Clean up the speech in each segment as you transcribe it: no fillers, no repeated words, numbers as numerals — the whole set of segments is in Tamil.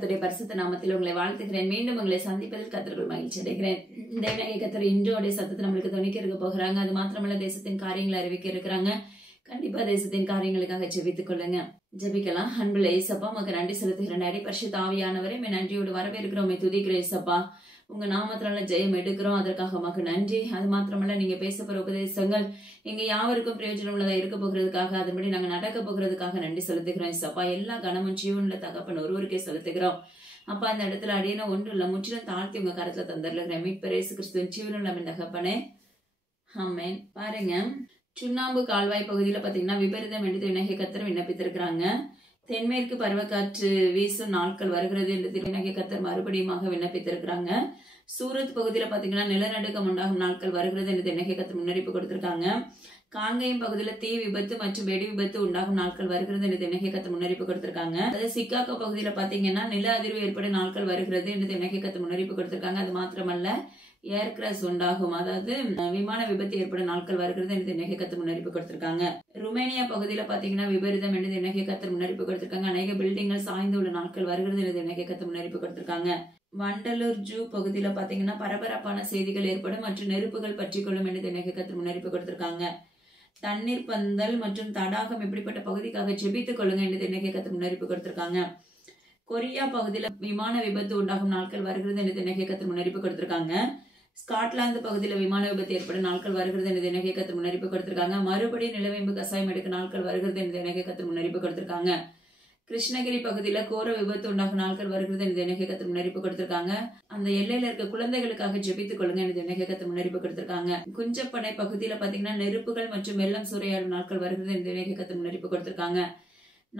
கர்த்தருடைய பரிசுத்த நாமத்தில் உங்களை வாழ்த்துகிறேன். மீண்டும் உங்களை சந்திப்பதில் கர்த்தருக்குள் மகிழ்ச்சி அடைகிறேன். தேவனாகிய கர்த்தர் இன்றோடைய சத்தத்தை நம்மளுக்கு துணிக்க இருக்க போகிறாங்க. அது மாத்திரமல்ல, தேசத்தின் காரியங்களை அறிவிக்க இருக்கிறாங்க. கண்டிப்பா தேசத்தின் காரியங்களுக்காக ஜெபித்துக் கொள்ளுங்க. ஜெபிக்கலாம். அன்புள்ள ஏசப்பா, உமக்கு நன்றி செலுத்துகிறேன். அடி பரிசுத்த ஆவியானவரே, நன்றியோடு வரவேற்கிறோம், துதிக்கிறோம் ஏசப்பா. உங்க நாமத்தினால ஜெயம் எடுக்கிறோம், அதற்காக உமக்கு நன்றி. அது மாத்திரமல்ல, நீங்க பேச போற உபதேசங்கள் எங்க யாவருக்கும் பிரயோஜனம் உள்ளதா இருக்க போகிறதுக்காக, அதன்படி நாங்க நடக்க போகிறதுக்காக நன்றி செலுத்துகிறோம் ஏசப்பா. எல்லா கனமும் ஜீவனுள்ள தகப்பன் ஒருவருக்கே செலுத்துகிறோம் அப்பா. அந்த இடத்துல அடியன ஒன்று இல்ல, முற்றிலும் தாழ்த்தி உங்க கருத்துல தந்துருக்கிறேன். மீட்பர் இயேசு கிறிஸ்துவின் ஜீவனுள்ள தகப்பனே, ஆமென். பாருங்க, சுண்ணாம்பு கால்வாய் பகுதியில பாத்தீங்கன்னா விபரீதம் என்று தினகை கர்த்தர் விண்ணப்பித்திருக்கிறாங்க. தென்மேற்கு பருவக்காற்று வீசும் நாட்கள் வருகிறது என்று தினகை கர்த்தர் மறுபடியும் விண்ணப்பித்திருக்கிறாங்க. சூரத் பகுதியில பாத்தீங்கன்னா நிலநடுக்கம் உண்டாகும் நாட்கள் வருகிறது என்று தினகை கர்த்தர் முன்னறிப்பு கொடுத்திருக்காங்க. காங்கேயம் பகுதியில தீ விபத்து மற்றும் வெடி விபத்து உண்டாகும் நாட்கள் வருகிறது என்று தினகை கர்த்தர் முன்னறிப்பு கொடுத்திருக்காங்க. அதாவது சிக்காகோ பகுதியில பாத்தீங்கன்னா நில அதிர்வு ஏற்படும் நாட்கள் வருகிறது என்று தினகை கர்த்தர் முன்னறிப்பு கொடுத்திருக்காங்க. அது மாத்திரமல்ல, ஏர் கிராஷ் உண்டாகும், அதாவது விமான விபத்து ஏற்படும் நாட்கள் வருகிறது என்று தினகை கர்த்தர் முன்னறிப்பு கொடுத்திருக்காங்க. ருமேனியா பகுதியில பாத்தீங்கன்னா விபரீதம் என்று தினகை கர்த்தர் முன்னறிப்பு கொடுத்திருக்காங்க. அநேக பில்டிங்கள் சாய்ந்து உள்ள நாட்கள் வருகிறது என்று தினகை கர்த்தர் முன்னறிப்பு கொடுத்திருக்காங்க. வண்டலூர் ஜூ பகுதியில பாத்தீங்கன்னா பரபரப்பான செய்திகள் ஏற்படும் மற்றும் நெருப்புகள் பற்றி கொள்ளும் என்று தினகை கர்த்தர் முன்னறிப்பு கொடுத்திருக்காங்க. தண்ணீர் பந்தல் மற்றும் தடாகம் இப்படிப்பட்ட பகுதிக்காக ஜெபித்துக் கொள்ளுங்க என்று தினகை கர்த்தர் முன்னறிப்பு கொடுத்திருக்காங்க. கொரியா பகுதியில விமான விபத்து உண்டாகும் நாட்கள் வருகிறது என்று தினகை கர்த்தர் முன்னறிப்பு கொடுத்திருக்காங்க. ஸ்காட்லாந்து பகுதியில விமான விபத்து ஏற்படும் நாட்கள் வருகிறது என்று தினகை கர்த்தர் முன்னறிப்பு கொடுத்திருக்காங்க. மறுபடியும் நிலவேம்பு கசாயம் எடுக்க நாட்கள் வருகிறது என்று தினகை கர்த்தர் முன்னறிப்பு கொடுத்திருக்காங்க. கிருஷ்ணகிரி பகுதியில கோர விபத்து உண்டாகும் நாட்கள் வருகிறது என்று தினகை கர்த்தர் முன்னறிப்பு கொடுத்திருக்காங்க. அந்த எல்லையில இருக்க குழந்தைகளுக்காக ஜெபித்துக் கொள்ளுங்க என்று தினகை கர்த்தர் முன்னறிப்பு கொடுத்திருக்காங்க. குஞ்சப்பனை பகுதியில பாத்தீங்கன்னா நெருப்புகள் மற்றும் வெள்ளம் சூறையாடும் நாட்கள் வருகிறது என்று தினகை கர்த்தர் முன்னறிப்பு கொடுத்திருக்காங்க.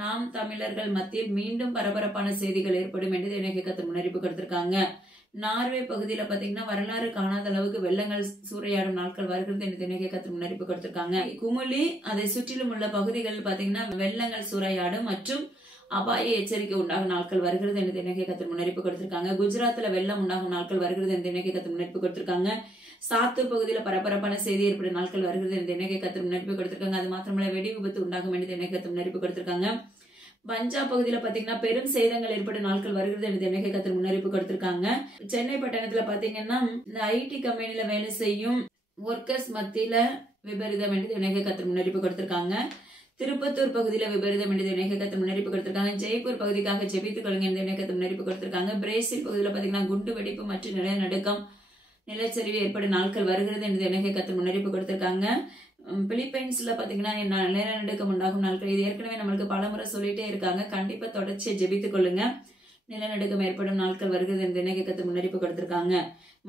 நாம் தமிழர்கள் மத்தியில் மீண்டும் பரபரப்பான செய்திகள் ஏற்படும் என்று தினகை கர்த்தர் முன்னறிப்பு கொடுத்திருக்காங்க. நார்வே பகுதியில பாத்தீங்கன்னா வரலாறு காணாத அளவுக்கு வெள்ளங்கள் சூறையாடும் நாட்கள் வருகிறது என்று தினகை கர்த்தர் முன்னறிப்பு கொடுத்திருக்காங்க. குமுளி அதை சுற்றிலும் உள்ள பகுதிகளில் பாத்தீங்கன்னா வெள்ளங்கள் சூறையாடும் மற்றும் அபாய எச்சரிக்கை உண்டாகும் நாட்கள் வருகிறது என்று தினகை கர்த்தர் முன்னறிப்பு கொடுத்திருக்காங்க. குஜராத்ல வெள்ளம் உண்டாகும் நாட்கள் வருகிறது என்று தினகை கர்த்தர் முன்னறிப்பு கொடுத்திருக்காங்க. சாத்தூர் பகுதியில பரபரப்பான செய்தி ஏற்படும் நாட்கள் வருகிறது என்று தினகை கர்த்தர் முன்னறிப்பு கொடுத்திருக்காங்க. அது மாத்திரமல்ல, வெடி விபத்து உண்டாகும் என்று தினகை கர்த்தர் முன்னறிப்பு கொடுத்திருக்காங்க. பஞ்சாப் பகுதியில பாத்தீங்கன்னா பெரும் சேதங்கள் ஏற்படும் நாட்கள் வருகிறது என்று தினகை கர்த்தர் முன்னறிப்பு கொடுத்திருக்காங்க. சென்னை பட்டணத்துல பாத்தீங்கன்னா இந்த ஐடி கம்பெனில வேலை செய்யும் ஒர்க்கர்ஸ் மத்தியில விபரீதம் என்று தினகை கர்த்தர் முன்னறிப்பு கொடுத்திருக்காங்க. திருப்பத்தூர் பகுதியில விபரீதம் என்று தினகை கர்த்தர் முன்னறிப்பு கொடுத்திருக்காங்க. ஜெய்ப்பூர் பகுதிக்காக ஜெபித்துக் கொள்ளுங்க என்று தினகை கர்த்தர் முன்னறிப்பு கொடுத்திருக்காங்க. பிரேசில் பகுதியில பாத்தீங்கன்னா குண்டு வெடிப்பு மற்றும் நிலநடுக்கம் நிலச்சரிவு ஏற்படும் நாட்கள் வருகிறது என்று தினகை கர்த்தர் முன்னறிப்பு கொடுத்திருக்காங்க. பிலிப்பைன்ஸ்ல பாத்தீங்கன்னா நிலநடுக்கம் உண்டாகும் நாட்கள், இது ஏற்கனவே நம்மளுக்கு பலமுறை சொல்லிட்டே இருக்காங்க. கண்டிப்பா தொடர்ச்சியை ஜெபித்துக் கொள்ளுங்க. நிலநடுக்கம் ஏற்படும் நாட்கள் வருகிறது என்று தினகை கர்த்தர் முன்னறிப்பு கொடுத்திருக்காங்க.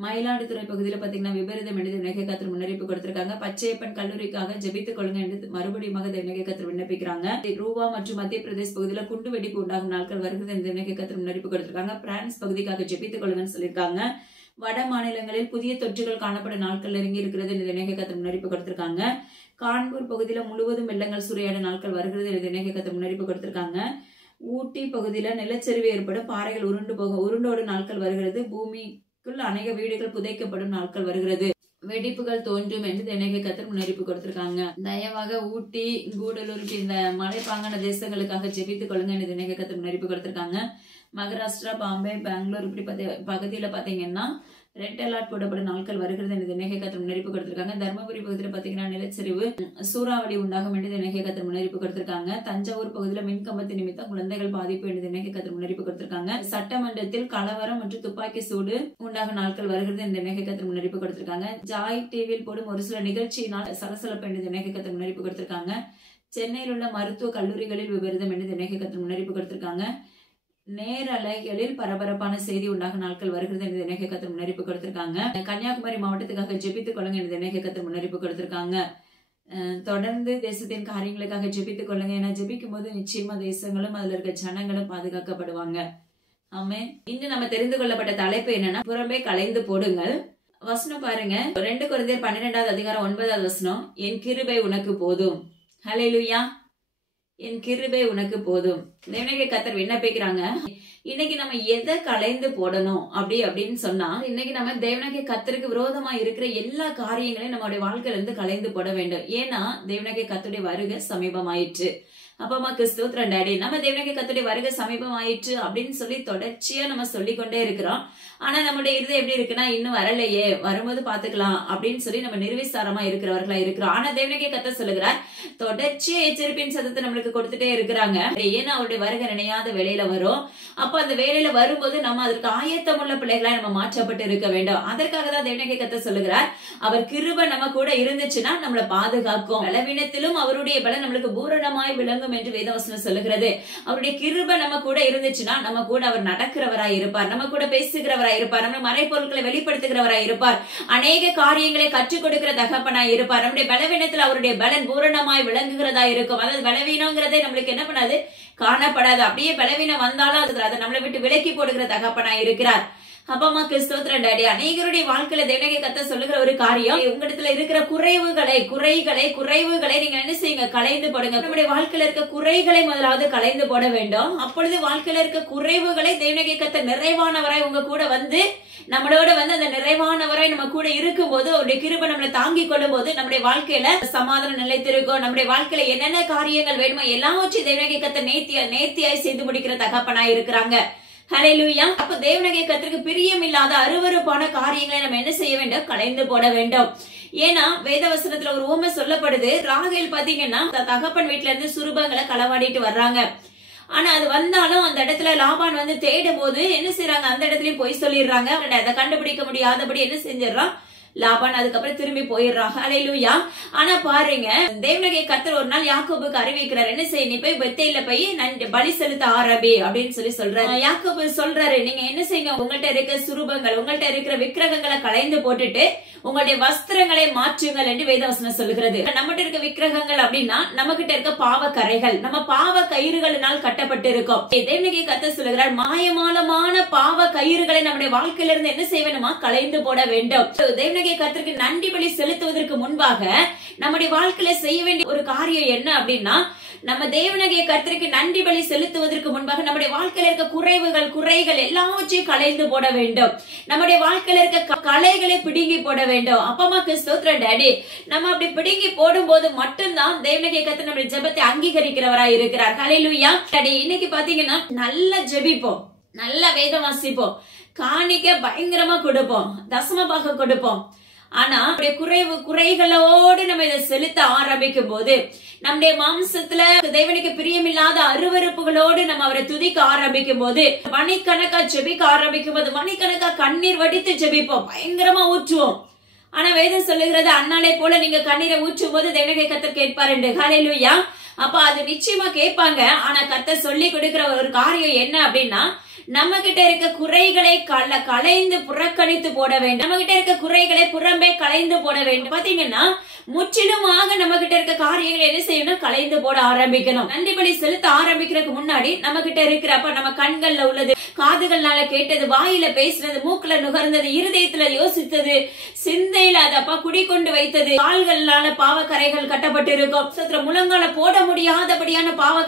மயிலாடுதுறை பகுதியில பாத்தீங்கன்னா விபரீதம் என்று தினகை கர்த்தர் முன்னறிப்பு கொடுத்திருக்காங்க. பச்சையப்பன் கல்லூரிக்காக ஜெபித்துக் கொள்ளுங்க என்று மறுபடியும் தினகை கர்த்தர் விண்ணப்பிக்கிறாங்க. ரூபா மற்றும் மத்திய பிரதேச பகுதியில குண்டு வெடிப்பு உண்டாகும் நாட்கள் வருகிறது என்று தினகை கர்த்தர் முன்னறிப்பு கொடுத்திருக்காங்க. பிரான்ஸ் பகுதிக்காக ஜெபித்துக் கொள்ளுங்கன்னு சொல்லியிருக்காங்க. வட மாநிலங்களில் புதிய தொற்றுகள் காணப்படும் நாட்கள் நெருங்கி இருக்கிறது என்று தினகை கர்த்தர் முன்னறிப்பு கொடுத்திருக்காங்க. கான்பூர் பகுதியில முழுவதும் வெள்ளங்கள் சூறையாட நாட்கள் வருகிறது என்று தினகை கர்த்தர் முன்னறிப்பு கொடுத்திருக்காங்க. ஊட்டி பகுதியில நிலச்சரிவு ஏற்படும், பாறைகள் உருண்டோடு நாட்கள் வருகிறது. பூமிக்குள் அநேக வீடுகள் புதைக்கப்படும் நாட்கள் வருகிறது. வெடிப்புகள் தோன்றும் என்று தினகை கர்த்தர் முன்னறிப்பு கொடுத்திருக்காங்க. தயவாக ஊட்டி, கூடலூருக்கு இந்த மலைப்பாங்கான தேசங்களுக்காக ஜெபித்துக் கொள்ளுங்க என்று தினகை கர்த்தர் முன்னறிப்பு கொடுத்திருக்காங்க. மகாராஷ்டிரா, பாம்பே, பெங்களூர் இப்படி பகுதியில பாத்தீங்கன்னா ரெட் அலர்ட் போடப்படும் நாட்கள் வருகிறது என்று தினகை கர்த்தர் முன்னறிப்பு கொடுத்திருக்காங்க. தர்மபுரி பகுதியில பாத்தீங்கன்னா நிலச்சரிவு, சூறாவளி உண்டாகும் என்று தினகை கர்த்தர் முன்னறிப்பு கொடுத்திருக்காங்க. தஞ்சாவூர் பகுதியில மின்கம்பத்து நிமித்தம் குழந்தைகள் பாதிப்பு என்று தினகை கர்த்தர் முன்னறிப்பு கொடுத்திருக்காங்க. சட்டமன்றத்தில் கலவரம் மற்றும் துப்பாக்கி சூடு உண்டாகும் நாட்கள் வருகிறது என்று தினகை கர்த்தர் முன்னறிப்பு கொடுத்திருக்காங்க. ஜாய் டிவியில் போடும் ஒரு சில நிகழ்ச்சியினால் சலசலப்பு என்று தினகை கர்த்தர் முன்னறிப்பு கொடுத்திருக்காங்க. சென்னையில் உள்ள மருத்துவ கல்லூரிகளில் விபரீதம் என்று தினகை கர்த்தர் முன்னறிப்பு கொடுத்திருக்காங்க. நேரலைகளில் பரபரப்பான செய்தி உண்டாகும் நாட்கள் வருகிறது என்று தினகை கர்த்தர் முன்னறிப்பு கொடுத்திருக்காங்க. கன்னியாகுமரி மாவட்டத்துக்காக ஜெபித்துக் கொள்ளுங்க என்று தினகை கர்த்தர் முன்னறிப்பு கொடுத்திருக்காங்க. தொடர்ந்து தேசத்தின் காரியங்களுக்காக ஜெபித்துக் கொள்ளுங்க. ஏன்னா ஜெபிக்கும் போது நிச்சயமா தேசங்களும் அதுல இருக்க ஜனங்களும் பாதுகாக்கப்படுவாங்க. ஆமே. இன்று நம்ம தெரிந்து கொள்ளப்பட்ட தலைப்பு என்னன்னா, புறம்பே களைந்து போடுங்கள். வசனம் பாருங்க, 2 கொரிந்தியர் 12வது அதிகாரம் 9வது வசனம். என் கிருபை உனக்கு போதும். ஹல்லேலூயா. என் கிருபை உனக்கு போதும். தேவனாகிய கர்த்தர் விண்ணப்பிக்கிறாங்க. இன்னைக்கு நம்ம எதை களைந்து போடணும் அப்படின்னு சொன்னா, இன்னைக்கு நம்ம தேவனாகிய கர்த்தருக்கு விரோதமா இருக்கிற எல்லா காரியங்களையும் நம்மளுடைய வாழ்க்கையில இருந்து களைந்து போட வேண்டும். ஏன்னா தேவனாகிய கர்த்தருடைய வருகை சமீபமாயிற்று. அப்பமாக்கு ஸ்தோத்திரம் டாடி. நம்ம தேவனுக்கு கர்த்தருடைய வருகை சமீபம் ஆயிற்று அப்படின்னு சொல்லி தொடர்ச்சியா நம்ம சொல்லிக்கொண்டே இருக்கிறோம். ஆனா நம்முடைய இருதயம் எப்படி இருக்குன்னா, இன்னும் வரலையே, வரும்போது பாத்துக்கலாம் அப்படின்னு சொல்லி நம்ம நிர்விசாரமா இருக்கிறவர்களா இருக்கிறோம். ஆனா தேவனுக்கே கர்த்தர் சொல்லுகிறார், தொடர்ச்சியா எச்சரிப்பின் சத்தத்தை நம்மளுக்கு கொடுத்துட்டே இருக்கிறாங்க. ஏன்னா அவருடைய வருகை நினையாத வேளையில வரும். அப்ப அந்த வேளையில வரும்போது நம்ம அதற்கு ஆயத்தமுள்ள பிள்ளைகளா நம்ம மாற்றப்பட்டு இருக்க வேண்டும். அதற்காக தான் தேவனுக்கே கர்த்தர் சொல்லுகிறார், அவர் கிருபை நம்ம கூட இருந்துச்சுன்னா நம்மளை பாதுகாக்கும். பலவீனத்திலும் அவருடைய பலம் நம்மளுக்கு பூரணமாய் விளங்கும் என்று வேதவசனம் சொல்லுகிறது. அவருடைய கிருபை நம்ம கூட இருந்துச்சுன்னா நம்ம கூட அவர் நடக்கிறவராய் இருப்பார், நம்ம கூட பேசுகிறவராய் இருப்பார், நம்ம மறைப்பொருட்களை வெளிப்படுத்துகிறவராய் இருப்பார், அநேக காரியங்களை கற்றுக் கொடுக்கிற தகப்பனாய் இருப்பார். நம்முடைய பலவீனத்தில் அவருடைய பலன் பூரணமாய் விளங்குகிறதா இருக்கும். அதாவது பலவீனங்கிறதே நம்மளுக்கு என்ன பண்ணாது, காணப்படாது. அப்படியே பலவீனம் வந்தாலும் அதை நம்மளை விட்டு விலக்கி போடுகிற தகப்பனாய் இருக்கிறார். அப்பமாக்கு ஸ்தோத்திரம் டாடி. அநேகருடைய வாழ்க்கையில தேவனுக்கே கர்த்தர் சொல்லுகிற ஒரு காரியம், உங்களிடத்துல இருக்கிற குறைவுகளை நீங்க என்ன செய்யுங்க, களைந்து போடுங்க. நம்முடைய வாழ்க்கையில இருக்க குறைகளை முதலாவது களைந்து போட வேண்டும். அப்பொழுது வாழ்க்கையில இருக்க குறைவுகளை தேவனுக்கே கர்த்தர் நிறைவானவராய் உங்க கூட வந்து நம்மளோட வந்து அந்த நிறைவானவராய் நம்ம கூட இருக்கும் போது அவருடைய கிருபை நம்மளை தாங்கி கொள்ளும் போது நம்முடைய வாழ்க்கையில சமாதானம் நிலைத்திருக்கும். நம்முடைய வாழ்க்கையில என்னென்ன காரியங்கள் வேணுமோ எல்லாவற்றையும் தேவனுக்கே கர்த்தர் நேர்த்தியாய் செய்து முடிக்கிற தகப்பனாய் இருக்கிறாங்க. ஹல்லேலூயா. அப்ப தேவனுடைய கர்த்தருக்கு பிரியம் இல்லாத அருவருப்பான காரியங்களை நம்ம என்ன செய்ய வேண்டும், களைந்து போட வேண்டும். ஏன்னா வேதவசனத்துல ஒரு உவமை சொல்லப்படுது. ராகேல் பாத்தீங்கன்னா தகப்பன் வீட்டுல இருந்து சுரூபங்களை களவாடிட்டு வர்றாங்க. ஆனா அது வந்தாலும் அந்த இடத்துல லாபான் வந்து தேடும் போது என்ன செய்யறாங்க, அந்த இடத்துலயும் போய் சொல்லிடுறாங்க. அதை கண்டுபிடிக்க முடியாதபடி என்ன செஞ்சிடறான் லாபான், அதுக்கப்புறம் திரும்பி போயிடுறாங்க. ஹல்லேலூயா. ஆனா பாருங்க, தேவனுடைய கர்த்தர் ஒரு நாள் யாக்கோபுக்கு அறிவிக்கிறார், என்ன செய்ய, நீ போய் பெத்தேல்ல போய் பலி செலுத்த ஆரம்பி அப்படின்னு சொல்லி சொல்றாரு. யாக்கோபு சொல்றாரு, நீங்க என்ன செய்யுங்க, உங்கள்ட்ட இருக்கிற சுரூபங்கள், உங்கள்ட்ட இருக்கிற விக்கிரகங்களை களைந்து போட்டுட்டு உங்களுடைய வஸ்திரங்களை மாற்றுங்கள் என்று வேதவசனம் சொல்லுகிறது. நம்மகிட்ட இருக்க விக்கிரகங்கள் அப்படின்னா நம்ம கிட்ட இருக்க பாவ கரைகள், நம்ம பாவ கயிறுகளினால் கட்டப்பட்டு இருக்கோம். தேவனுடைய கர்த்தர் சொல்லுகிறார், மாயமானமான பாவ கயிறுகளை நம்முடைய வாழ்க்கையில இருந்து என்ன செய்யணுமா, களைந்து போட வேண்டும். தேவனுடைய கர்த்தருக்கு நன்றி பலி செலுத்துவதற்கு முன்பாக நம்முடைய வாழ்க்கையில செய்ய வேண்டிய ஒரு காரியம் என்ன அப்படின்னா, நம்ம தேவனுடைய கர்த்தருக்கு நன்றி பலி செலுத்துவதற்கு முன்பாக நம்முடைய வாழ்க்கையில இருக்க குறைகள் எல்லாவற்றையும் களைந்து போட வேண்டும். நம்முடைய வாழ்க்கையில இருக்க களைகளை பிடுங்கி போட வேண்டும். அப்பமாக்கு ஸ்தோத்திரம் டாடி. நம்ம அப்படி பிடுங்கி போடும் போது மட்டும்தான் தேவனுடைய கர்த்தர் நம்முடைய ஜெபத்தை அங்கீகரிக்கிறவராய் இருக்கிறார். ஹல்லேலூயா. டாடி, இன்னைக்கு பாத்தீங்கன்னா நல்லா ஜெபிப்போம், நல்லா வேதம் வாசிப்போம், காணிக்க பயங்கரமா கொடுப்போம், தசம பாகம் கொடுப்போம். ஆனா குறைகளோடு நம்ம இதை செலுத்த ஆரம்பிக்கும் போது நம்முடைய மாம்சத்துல தேவனுக்கு பிரியமில்லாத அருவருப்புகளோடு நம்ம அவரை துதிக்க ஆரம்பிக்கும் போது, மணிக்கணக்கா ஜெபிக்க ஆரம்பிக்கும் போது, மணிக்கணக்கா கண்ணீர் வடித்து ஜெபிப்போம், பயங்கரமா ஊற்றுவோம். ஆனா வேதம் சொல்லுகிறது, அண்ணாலே போல நீங்க கண்ணீரை ஊற்றும் போது தேவனுடைய கர்த்தர் கேட்பார் என்று. ஹல்லேலூயா. அப்ப அது நிச்சயமா கேட்பாங்க. ஆனா கர்த்தர் சொல்லி கொடுக்கிற ஒரு காரியம் என்ன அப்படின்னா, நம்ம கிட்ட இருக்க குறைகளை களைந்து புறக்கணித்து போட வேண்டும். நம்ம கிட்ட இருக்க குறைகளை புறம்பே களைந்து போட வேண்டும். பாத்தீங்கன்னா முற்றிலுமாக நம்ம கிட்ட இருக்க காரியங்களை என்ன செய்யணும், களைந்து போட ஆரம்பிக்கணும். நன்றி பலி செலுத்த ஆரம்பிக்கிறதுக்கு முன்னாடி நம்ம கிட்ட இருக்கிறப்ப நம்ம கண்கள்ல உள்ளது, காதுகள்னால கேட்டது, வாயில பேசுனது, மூக்குல நுகர்ந்தது, இருதயத்துல யோசித்தது, சிந்தையில அதப்பா குடிக்கொண்டு வைத்தது, கால்களால பாவக்கரைகள் கட்டப்பட்டு இருக்கும், முழங்கால போட முடியாதபடியான பாவ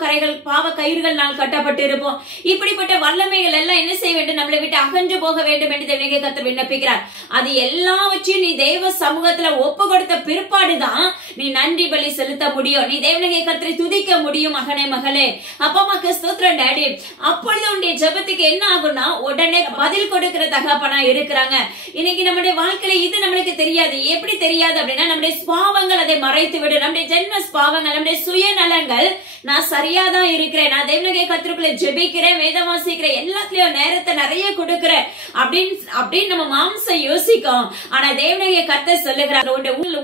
கயிறுகள் கட்டப்பட்டு இருப்போம். இப்படிப்பட்ட வல்லமைகள் எல்லாம் என்ன செய்ய வேண்டும், நம்மளை விட்டு அகன்று போக வேண்டும் என்று தேவனுடைய கர்த்தர் விண்ணப்பிக்கிறார். அது எல்லாவற்றையும் நீ தேவ சமூகத்துல ஒப்பு கொடுத்த பிற்பாடுதான் நீ நன்றி பலி செலுத்த முடியும், நீ தேவனுடைய கர்த்தரை துதிக்க முடியும். மகனே மகளே, அப்பமாக்கு ஸ்தோத்திரம் டாடி. அப்பொழுது உன்னுடைய ஜெபத்துக்கு என்ன ஆகும்னா, உடனே பதில் கொடுக்கிற தகப்பனா இருக்கிறாங்க. இன்னைக்கு நம்முடைய வாழ்க்கையில இது நம்மளுக்கு தெரியாது. எப்படி தெரியாது அப்படின்னா, நம்முடைய பாவங்கள் அதை மறைத்து விடும். நம்முடைய ஜென்ம பாவங்கள், நம்முடைய சுயநலங்கள், நான் சரியாதான் இருக்கிறேன், நான் தேவனுடைய கர்த்தருக்குள்ள ஜெபிக்கிறேன், வேதம் வாசிக்கிறேன், எல்லாத்துலயும் நேரத்தை நிறைய கொடுக்கிறேன் அப்படின்னு நம்ம மாம்சம் யோசிக்கும். ஆனா தேவனுடைய கர்த்தர் சொல்லுகிறார்,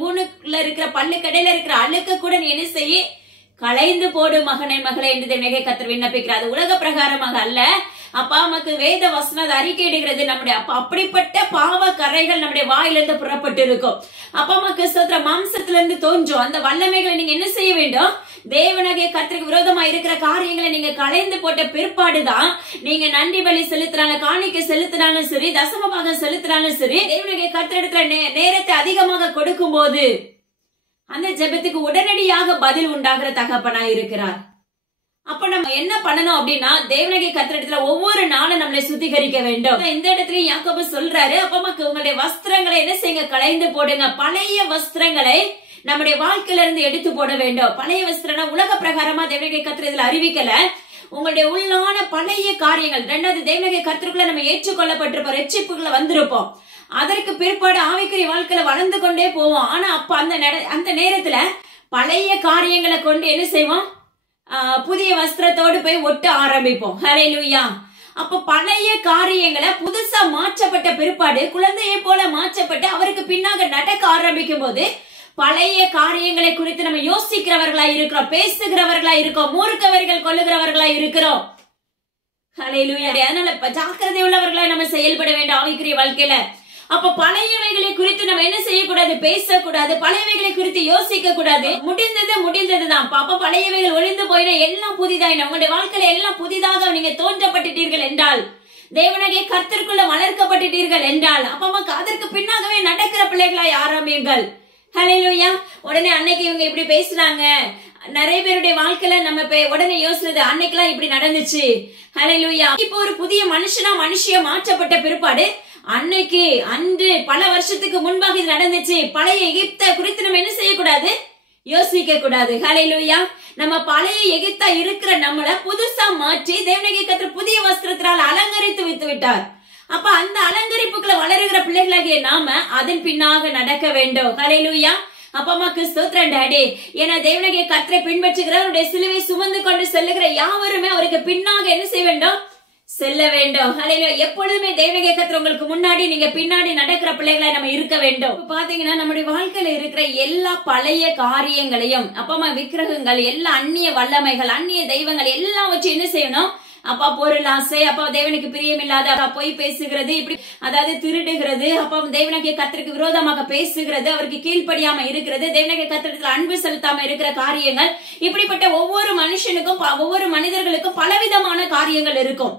ஊனுக்குள்ள இருக்கிற பல்லு கடையில இருக்கிற அழுக்க கூட நீ என்ன செய்ய, களைந்து போடு மகனே மகளே என்று தேவனுடைய கர்த்தர் விண்ணப்பிக்கிறார். அது உலக பிரகாரமாக அல்ல. அப்பா நமக்கு வேத வசனம் அறிக்கையிடுகிறது, நம்முடைய அப்படிப்பட்ட பாவ கரைகள் நம்முடைய வாயிலிருந்து புறப்பட்டு இருக்கும். அப்பா நமக்கு ஸ்தோத்திரம், மாம்சத்துல இருந்து தோன்றும் அந்த வல்லமைகளை நீங்க என்ன செய்ய வேண்டும், தேவனுடைய கர்த்தருக்கு விரோதமா இருக்கிற காரியங்களை நீங்க களைந்து போட்ட பிற்பாடுதான் நீங்க நன்றி பலி செலுத்தினாலும், காணிக்கை செலுத்தினாலும் சரி, தசம பாகம் செலுத்தினாலும் சரி, தேவனுடைய கர்த்தரிடத்துல நேரத்தை அதிகமாக கொடுக்கும் போது அந்த ஜெபத்துக்கு உடனடியாக பதில் உண்டாகிற தகப்பனா இருக்கிறார். அப்ப நம்ம என்ன பண்ணணும் அப்படின்னா, தேவனுடைய கர்த்தரிடத்துல ஒவ்வொரு நாளும் நம்மளை சுத்திகரிக்க வேண்டும். இந்த இடத்துல யாக்கோபு சொல்றாரு, அப்ப உங்களுடைய வஸ்திரங்களை என்ன செய்யுங்க, களைந்து போடுங்க. பழைய வஸ்திரங்களை நம்முடைய வாழ்க்கையில இருந்து எடுத்து போட வேண்டும். பழைய வஸ்திரம் உலக பிரகாரமா தேவனுடைய கர்த்தர் இதுல அறிவிக்கல. உங்களுடைய உள்ளான பழைய காரியங்கள், இரண்டாவது தேவனுடைய கர்த்தருக்குள்ள நம்ம ஏற்றுக்கொள்ளப்பட்டிருப்போம், ரட்சிப்புக்குள்ள வந்திருப்போம். அதற்கு பிற்பாடு ஆவிக்குரிய வாழ்க்கையில வளர்ந்து கொண்டே போவோம். ஆனா அப்ப அந்த நேரத்துல பழைய காரியங்களை கொண்டு என்ன செய்வோம்? புதிய வஸ்திரத்தோடு போய் ஒட்ட ஆரம்பிப்போம். ஹல்லேலூயா. அப்ப பழைய காரியங்களை புதுசா மாற்றப்பட்ட பிற்பாடு குழந்தையை போல மாற்றப்பட்டு அவருக்கு பின்னாக நடக்க ஆரம்பிக்கும் போது பழைய காரியங்களை குறித்து நம்ம யோசிக்கிறவர்களா இருக்கிறோம், பேசுகிறவர்களா இருக்கோம், மூர்க்கவர்கள் கொள்ளுகிறவர்களா இருக்கிறோம். ஹல்லேலூயா. அதனால ஜாக்கிரதை உள்ளவர்களா நம்ம செயல்பட வேண்டும் ஆவிக்குரிய வாழ்க்கையில. அப்ப பழையவைகளை குறித்து நம்ம என்ன செய்யக்கூடாது? பேசக்கூடாது. பழையவைகளை குறித்து யோசிக்க கூடாது. முடிந்ததுதான். அப்ப பழையவைகள் ஒளிந்து போயின, எல்லாம் புதிதாயின. உங்களுடைய வாழ்க்கையில எல்லாம் புதிதாக நீங்க தோன்றப்பட்டுட்டீர்கள் என்றால், தேவனாகிய கர்த்தருக்குள்ள வளர்க்கப்பட்டுட்டீர்கள் என்றால், அப்ப அதற்கு பின்னாகவே நடக்கிற பிள்ளைகளாய் ஆரம்பியுங்கள். ஹல்லேலூயா. உடனே அன்னைக்கு இவங்க இப்படி பேசுறாங்க, நிறைய பேருடைய வாழ்க்கையில நம்ம உடனே யோசிச்சது அன்னைக்கெல்லாம் இப்படி நடந்துச்சு. ஹல்லேலூயா. இப்போ ஒரு புதிய மனுஷியா மாற்றப்பட்ட பிற்பாடு அன்னைக்கு அன்று பல வருஷத்துக்கு முன்பாக இது நடந்துச்சு, பழைய எகிப்த குறித்து நம்ம என்ன செய்யக்கூடாது? யோசிக்க கூடாது. ஹல்லேலூயா. நம்ம பழைய எகிப்தா இருக்கிற நம்மள புதுசா மாற்றி தேவனாகிய கர்த்தர் புதிய வஸ்திரத்தால் அலங்கரித்து வைத்து விட்டார். அப்ப அந்த அலங்கரிப்புக்குள்ள வளருகிற பிள்ளைகளாகிய நாம அதன் பின்னாக நடக்க வேண்டும். ஹல்லேலூயா. அப்பமாக்கு ஸ்தோத்திரம் டாடி. ஏன்னா தேவனாகிய கர்த்தரை பின்பற்றுகிறவருடைய சிலுவை சுமந்து கொண்டு செல்லுகிற யாவருமே அவருக்கு பின்னாக என்ன செய்ய வேண்டும்? செல்ல வேண்டும். ஹல்லேலூயா. எப்பொழுதுமே தேவனாகிய கர்த்தர் உங்களுக்கு முன்னாடி, நீங்க பின்னாடி நடக்கிற பிள்ளைகளை நம்ம இருக்க வேண்டும். பாத்தீங்கன்னா நம்முடைய வாழ்க்கையில இருக்கிற எல்லா பழைய காரியங்களையும், அப்பமா விக்கிரகங்கள், எல்லா அந்நிய வல்லமைகள், அந்நிய தெய்வங்கள் எல்லாம் வச்சு என்ன செய்யணும்? அப்பா பொருள் ஆசை, அப்பா தேவனுக்கு பிரியமில்லாத பொய் பேசுகிறது, இப்படி அதாவது திருடுகிறது, அப்பா தேவனாகிய கர்த்தருக்கு விரோதமாக பேசுகிறது, அவருக்கு கீழ்ப்படியாம இருக்கிறது, தேவனாகிய கர்த்தரிடத்தில் அன்பு செலுத்தாம இருக்கிற காரியங்கள், இப்படிப்பட்ட ஒவ்வொரு மனுஷனுக்கும் ஒவ்வொரு மனிதர்களுக்கும் பலவிதமான காரியங்கள் இருக்கும்.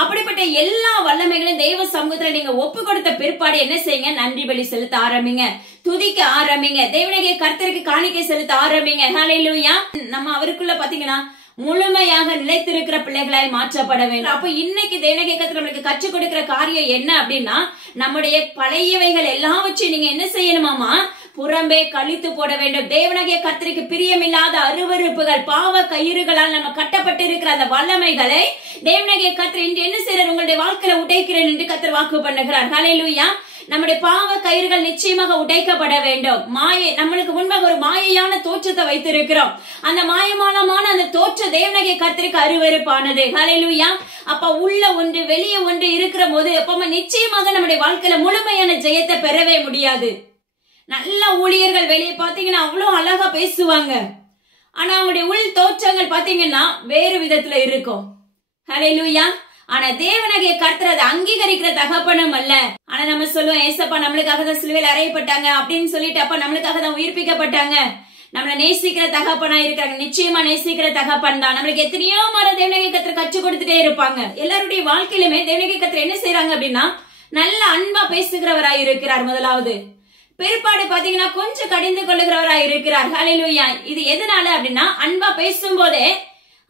அப்படிப்பட்ட எல்லா வல்லமைகளையும் தெய்வ சமூகத்துல நீங்க ஒப்பு கொடுத்த பிற்பாடு என்ன செய்யுங்க? நன்றி பலி செலுத்த ஆரம்பிங்க, துதிக்க ஆரம்பிங்க, தேவனாகிய கர்த்தருக்கு காணிக்கை செலுத்த ஆரம்பிங்க. ஹல்லேலூயா. நம்ம அவருக்குள்ள பாத்தீங்கன்னா முழுமையாக நிலைத்திருக்கிற பிள்ளைகளாய் மாற்றப்பட வேண்டும். அப்ப இன்னைக்கு தேவனாகிய கர்த்தர் நம்மளுக்கு கற்றுக் கொடுக்கிற காரியம் என்ன அப்படின்னா, நம்முடைய பழையவைகள் எல்லாவற்றையும் நீங்க என்ன செய்யணுமாமா? புறம்பே கழித்து போட வேண்டும். தேவனாகிய கர்த்தருக்கு பிரியமில்லாத அருவருப்புகள், பாவ கயிறுகளால் நம்ம கட்டப்பட்டு இருக்கிற அந்த வல்லமைகளை தேவனாகிய கர்த்தர் இன்று என்ன செய்யறார்? உங்களுடைய வாழ்க்கையில உடைக்கிறேன் என்று கர்த்தர் வாக்கு பண்ணுகிறார். ஹல்லேலூயா. நம்முடைய பாவ கயிறுகள் நிச்சயமாக உடைக்கப்பட வேண்டும். நம்மளுக்கு முன்பாக ஒரு மாயையான தோற்றத்தை வைத்திருக்கிறோம். அந்த மாயமானமான அந்த தோற்ற தேவனாகிய கர்த்தருக்கு அருவருப்பானது. ஹல்லேலூயா. அப்ப உள்ள ஒன்று வெளியே ஒன்று இருக்கிற போது அப்ப நிச்சயமாக நம்முடைய வாழ்க்கையில முழுமையான ஜெயத்தை பெறவே முடியாது. நல்ல ஊழியர்கள் வெளியே பாத்தீங்கன்னா அவ்வளவு அழகா பேசுவாங்க, ஆனா அவங்களுடைய உள் தோற்றங்கள் பாத்தீங்கன்னா வேறு விதத்துல இருக்கும். ஹல்லேலூயா. ஆனா தேவனாகிய கர்த்தர் அதை அங்கீகரிக்கிற தகப்பனும் அல்ல. ஆனா நம்ம சொல்லுவோம், ஏசப்பா நம்மளுக்காக தான் சிலுவையில் அறையப்பட்டாங்க அப்படின்னு சொல்லிட்டு, அப்பா நம்மளுக்காக தான் உயிர்ப்பிக்கப்பட்டாங்க, நம்மள நேசிக்கிற தகப்பனா இருக்காங்க. நிச்சயமா நேசிக்கிற தகப்பன் தான். நம்மளுக்கு எத்தனையோ முறை தேவனாகிய கர்த்தர் கற்றுக் கொடுத்துட்டே இருப்பாங்க. எல்லாருடைய வாழ்க்கையிலுமே தேவனாகிய கர்த்தர் என்ன செய்யறாங்க அப்படின்னா, நல்ல அன்பா பேசுகிறவராய் இருக்கிறார் முதலாவது. பிற்பாடு பாத்தீங்கன்னா கொஞ்சம் கடிந்து கொள்ளுகிறவராய் இருக்கிறார். ஹல்லேலூயா. இது எதனால அப்படின்னா, அன்பா பேசும் போதே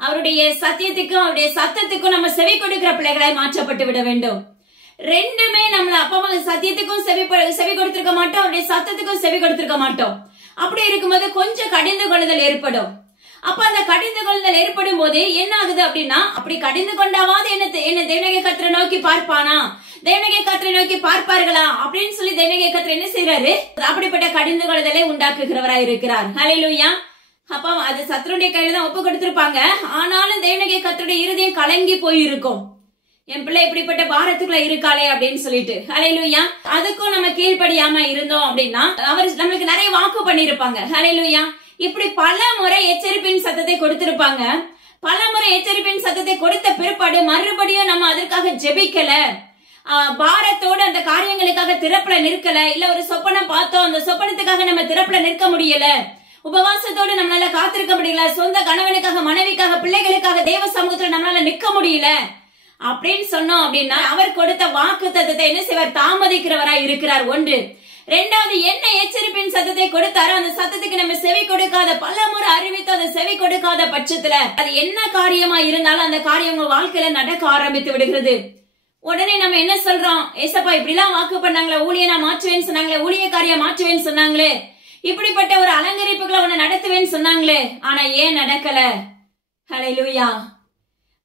அவருடைய சத்தியத்துக்கும் அவருடைய சத்தத்துக்கும் நம்ம செவி கொடுக்கிற பிள்ளைகளாய் மாற்றப்பட்டு விட வேண்டும். ரெண்டுமே நம்மள அப்பமா சத்தியத்துக்கும் செவி கொடுத்திருக்க மாட்டோம், அவருடைய சத்தத்துக்கும் செவி கொடுத்திருக்க மாட்டோம். அப்படி இருக்கும்போது கொஞ்சம் கடிந்து கொள்ளுதல் ஏற்படும். அப்ப அந்த கடிந்து கொள்ளுதல் ஏற்படும் போது என்ன ஆகுது அப்படின்னா, அப்படி கடிந்து கொண்டாவது என்ன தேவனாகிய கர்த்தரை நோக்கி பார்ப்பானா, தேவனாகிய கர்த்தரை நோக்கி பார்ப்பார்களா அப்படின்னு சொல்லி தேவனாகிய கர்த்தர் என்ன செய்யறாரு? அப்படிப்பட்ட கடிந்து கொள்ளுதலை உண்டாக்குகிறவராய் இருக்கிறார். ஹல்லேலூயா. அப்ப அது சத்துருடைய கையில தான் ஒப்பு கொடுத்திருப்பாங்க. ஆனாலும் தேவனாகிய கர்த்தருடைய இருதயம் கலங்கி போயிருக்கும், என் பிள்ளை இப்படிப்பட்ட பாரத்துக்குள்ள இருக்காளே அப்படின்னு சொல்லிட்டு. ஹல்லேலூயா. அதுக்கும் நம்ம கீழ்ப்படியாம இருந்தோம் அப்படின்னா அவர் நம்மளுக்கு நிறைய வாக்கு பண்ணிருப்பாங்க. ஹல்லேலூயா. இப்படி பல முறை எச்சரிப்பின் சத்தத்தை கொடுத்திருப்பாங்க. பல முறை எச்சரிப்பின் சத்தத்தை கொடுத்த பிற்பாடு மறுபடியும் நம்ம அதற்காக ஜெபிக்கல, பாரத்தோடு அந்த காரியங்களுக்காக திறப்புல நிற்கல, இல்ல ஒரு சொப்பனம் பார்த்தோம், அந்த சொப்பனத்துக்காக நம்ம திறப்புல நிற்க முடியல, உபவாசத்தோடு நம்மளால காத்திருக்க முடியல, சொந்த கணவனுக்காக, மனைவிக்காக, பிள்ளைகளுக்காக தேவ சமூகத்துல நம்மளால நிக்க முடியல அப்படின்னு சொன்னோம் அப்படின்னா, அவர் கொடுத்த வாக்கு தத்தத்தை என்ன செய்வார்? தாமதிக்கிறவராய் இருக்கிறார். ஒன்று. ரெண்டாவது, என்ன எச்சரிப்பின் சத்தத்தை கொடுத்தாரோ அந்த சத்தத்துக்கு நம்ம செவி கொடுக்காத, பல முறை அறிவித்து அதை செவி கொடுக்காத பட்சத்துல அது என்ன காரியமா இருந்தாலும் அந்த காரியம் உங்க வாழ்க்கையில நடக்க ஆரம்பித்து விடுகிறது. உடனே நம்ம என்ன சொல்றோம்? ஏசப்பா இப்படி எல்லாம் வாக்கு பண்ணாங்களே, ஊழியனா மாற்றுவேன்னு சொன்னாங்களே, ஊழியக்காரியா மாற்றுவேன்னு சொன்னாங்களே, இப்படிப்பட்ட ஒரு அலங்கரிப்புகளை உன்னை நடத்துவேன்னு சொன்னாங்களே, ஆனா ஏன் நடக்கல? ஹல்லேலூயா.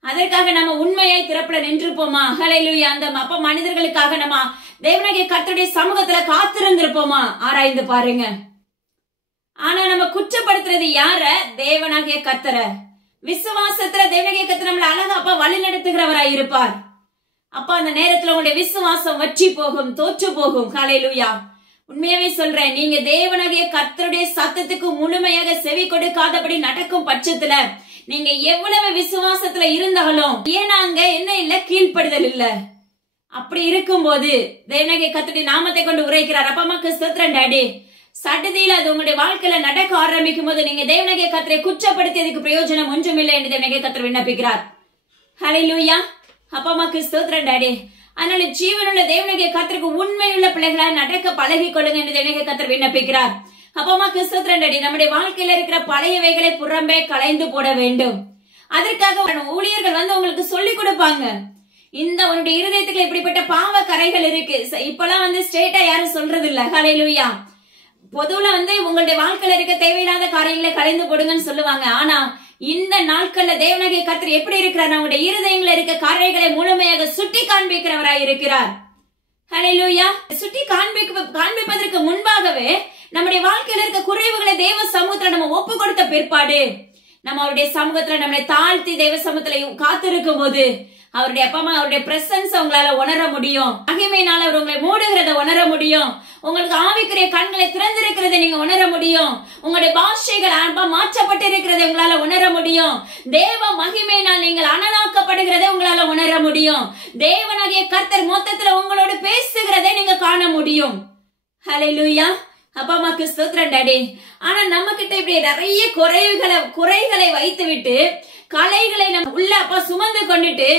அதற்காக நம்ம உண்மையை திறப்புல நின்றுப்போமா? ஹல்லேலூயா. அந்த அப்ப மனிதர்களுக்காக நம்ம தேவனாகிய கர்த்தருடைய சமூகத்துல காத்திருந்திருப்போமா? ஆராய்ந்து பாருங்க. ஆனா நம்ம குற்றப்படுத்துறது யார? தேவனாகிய கர்த்தர. விசுவாசத்துல தேவனாகிய கர்த்தர் நம்மள அழகா அப்ப வழி நடத்துகிறவராய் இருப்பார். அப்ப அந்த நேரத்துல உங்களுடைய விசுவாசம் வற்றி போகும், தோற்று போகும். ஹல்லேலூயா. உண்மையாவே சொல்றேன், நீங்க தேவனாகிய கர்த்தருடைய சத்தத்துக்கு முழுமையாக செவி கொடுக்காதபடி நடக்கும் பட்சத்துல நீங்க எவ்வளவு விசுவாசத்துல இருந்தாலும் ஏனாங்க என்ன இல்ல, கீழ்ப்படுதல் இல்ல. அப்படி இருக்கும்போது தேவனாகிய கர்த்தருடைய நாமத்தை கொண்டு உரைக்கிறார். அப்பா அம்மாக்கு ஸ்தோத்திரம் டாடி. சட்டதியில அது உங்களுடைய வாழ்க்கையில நடக்க ஆரம்பிக்கும் போது நீங்க தேவனாகிய கர்த்தரை குற்றப்படுத்தியதுக்கு பிரயோஜனம் ஒன்றுமில்லை என்று தேவனாகிய கர்த்தர் விண்ணப்பிக்கிறார். ஹல்லேலூயா. அப்பா அம்மாக்கு ஸ்தோத்திரம் டாடி. அதனால ஜீவனுள்ள தேவனாகிய கர்த்தருக்கு உண்மையுள்ள பிள்ளைகளாய் நடக்க பழகி கொள்ளுங்க என்று தேவனாகிய கர்த்தர் விண்ணப்பிக்கிறார். அப்பா அம்மாக்கு ஸ்தோத்திரம் டாடி. நம்முடைய வாழ்க்கையில இருக்கிற பழையவைகளை புறம்பே களைந்து போட வேண்டும். அதற்காக ஊழியர்கள் வந்து உங்களுக்கு சொல்லிக் கொடுப்பாங்க. இந்த உன்னுடைய இருதயத்துக்குள்ள இப்படிப்பட்ட பாவ கரைகள் இருக்கு. இப்பெல்லாம் வந்து ஸ்ட்ரெயிட்டா யாரும் சொல்றது இல்ல. ஹல்லேலூயா. பொதுவுல வந்து உங்களுடைய வாழ்க்கையில இருக்க தேவையில்லாத காரியங்களை கலைந்து போடுங்கன்னு சொல்லுவாங்க. ஆனா இந்த நாட்கள்ல தேவனாகிய கர்த்தர் எப்படி இருக்கிறார்? நம்முடைய இருதயங்கள இருக்க காரியங்களை முழுமையாக சுட்டி காண்பிக்கிறவராய் இருக்கிறார். ஹல்லேலூயா. சுட்டி காண்பிப்பதற்கு முன்பாகவே நம்முடைய வாழ்க்கையில இருக்க குறைவுகளை தேவ சமூகத்துல நம்ம ஒப்பு கொடுத்த பிற்பாடு நம்ம அவருடைய சமூகத்துல நம்மளை தாழ்த்தி தேவ சமூகத்துல காத்திருக்கும் போது அவருடைய அப்பா அம்மா அவருடைய பிரசன்ஸ் உங்களால உணர முடியும். மகிமையினால அவர் உங்களை மூடுகிறத உணர முடியும். உங்களுக்கு ஆவிக்குரிய கண்களை திறந்திருக்கிறதை நீங்க உணர முடியும். உங்களுடைய பாஷைகள் மாற்றப்பட்டு இருக்கிறதை உங்களால உணர முடியும். தேவ மகிமையினால் நீங்கள் அனலாக்கப்படுகிறதை உங்களால உணர முடியும். தேவனாகிய கர்த்தர் மொத்தத்துல உங்களோடு பேசுகிறதை நீங்க காண முடியும். ஹல்லேலூயா. அப்பா அம்மாக்கு ஸ்தோத்திரம் டாடி. ஆனா நம்ம கிட்ட இப்படி நிறைய குறைகளை வைத்து விட்டு கலைகளை நம்ம உள்ள அப்பா சுமந்து கொண்டுட்டு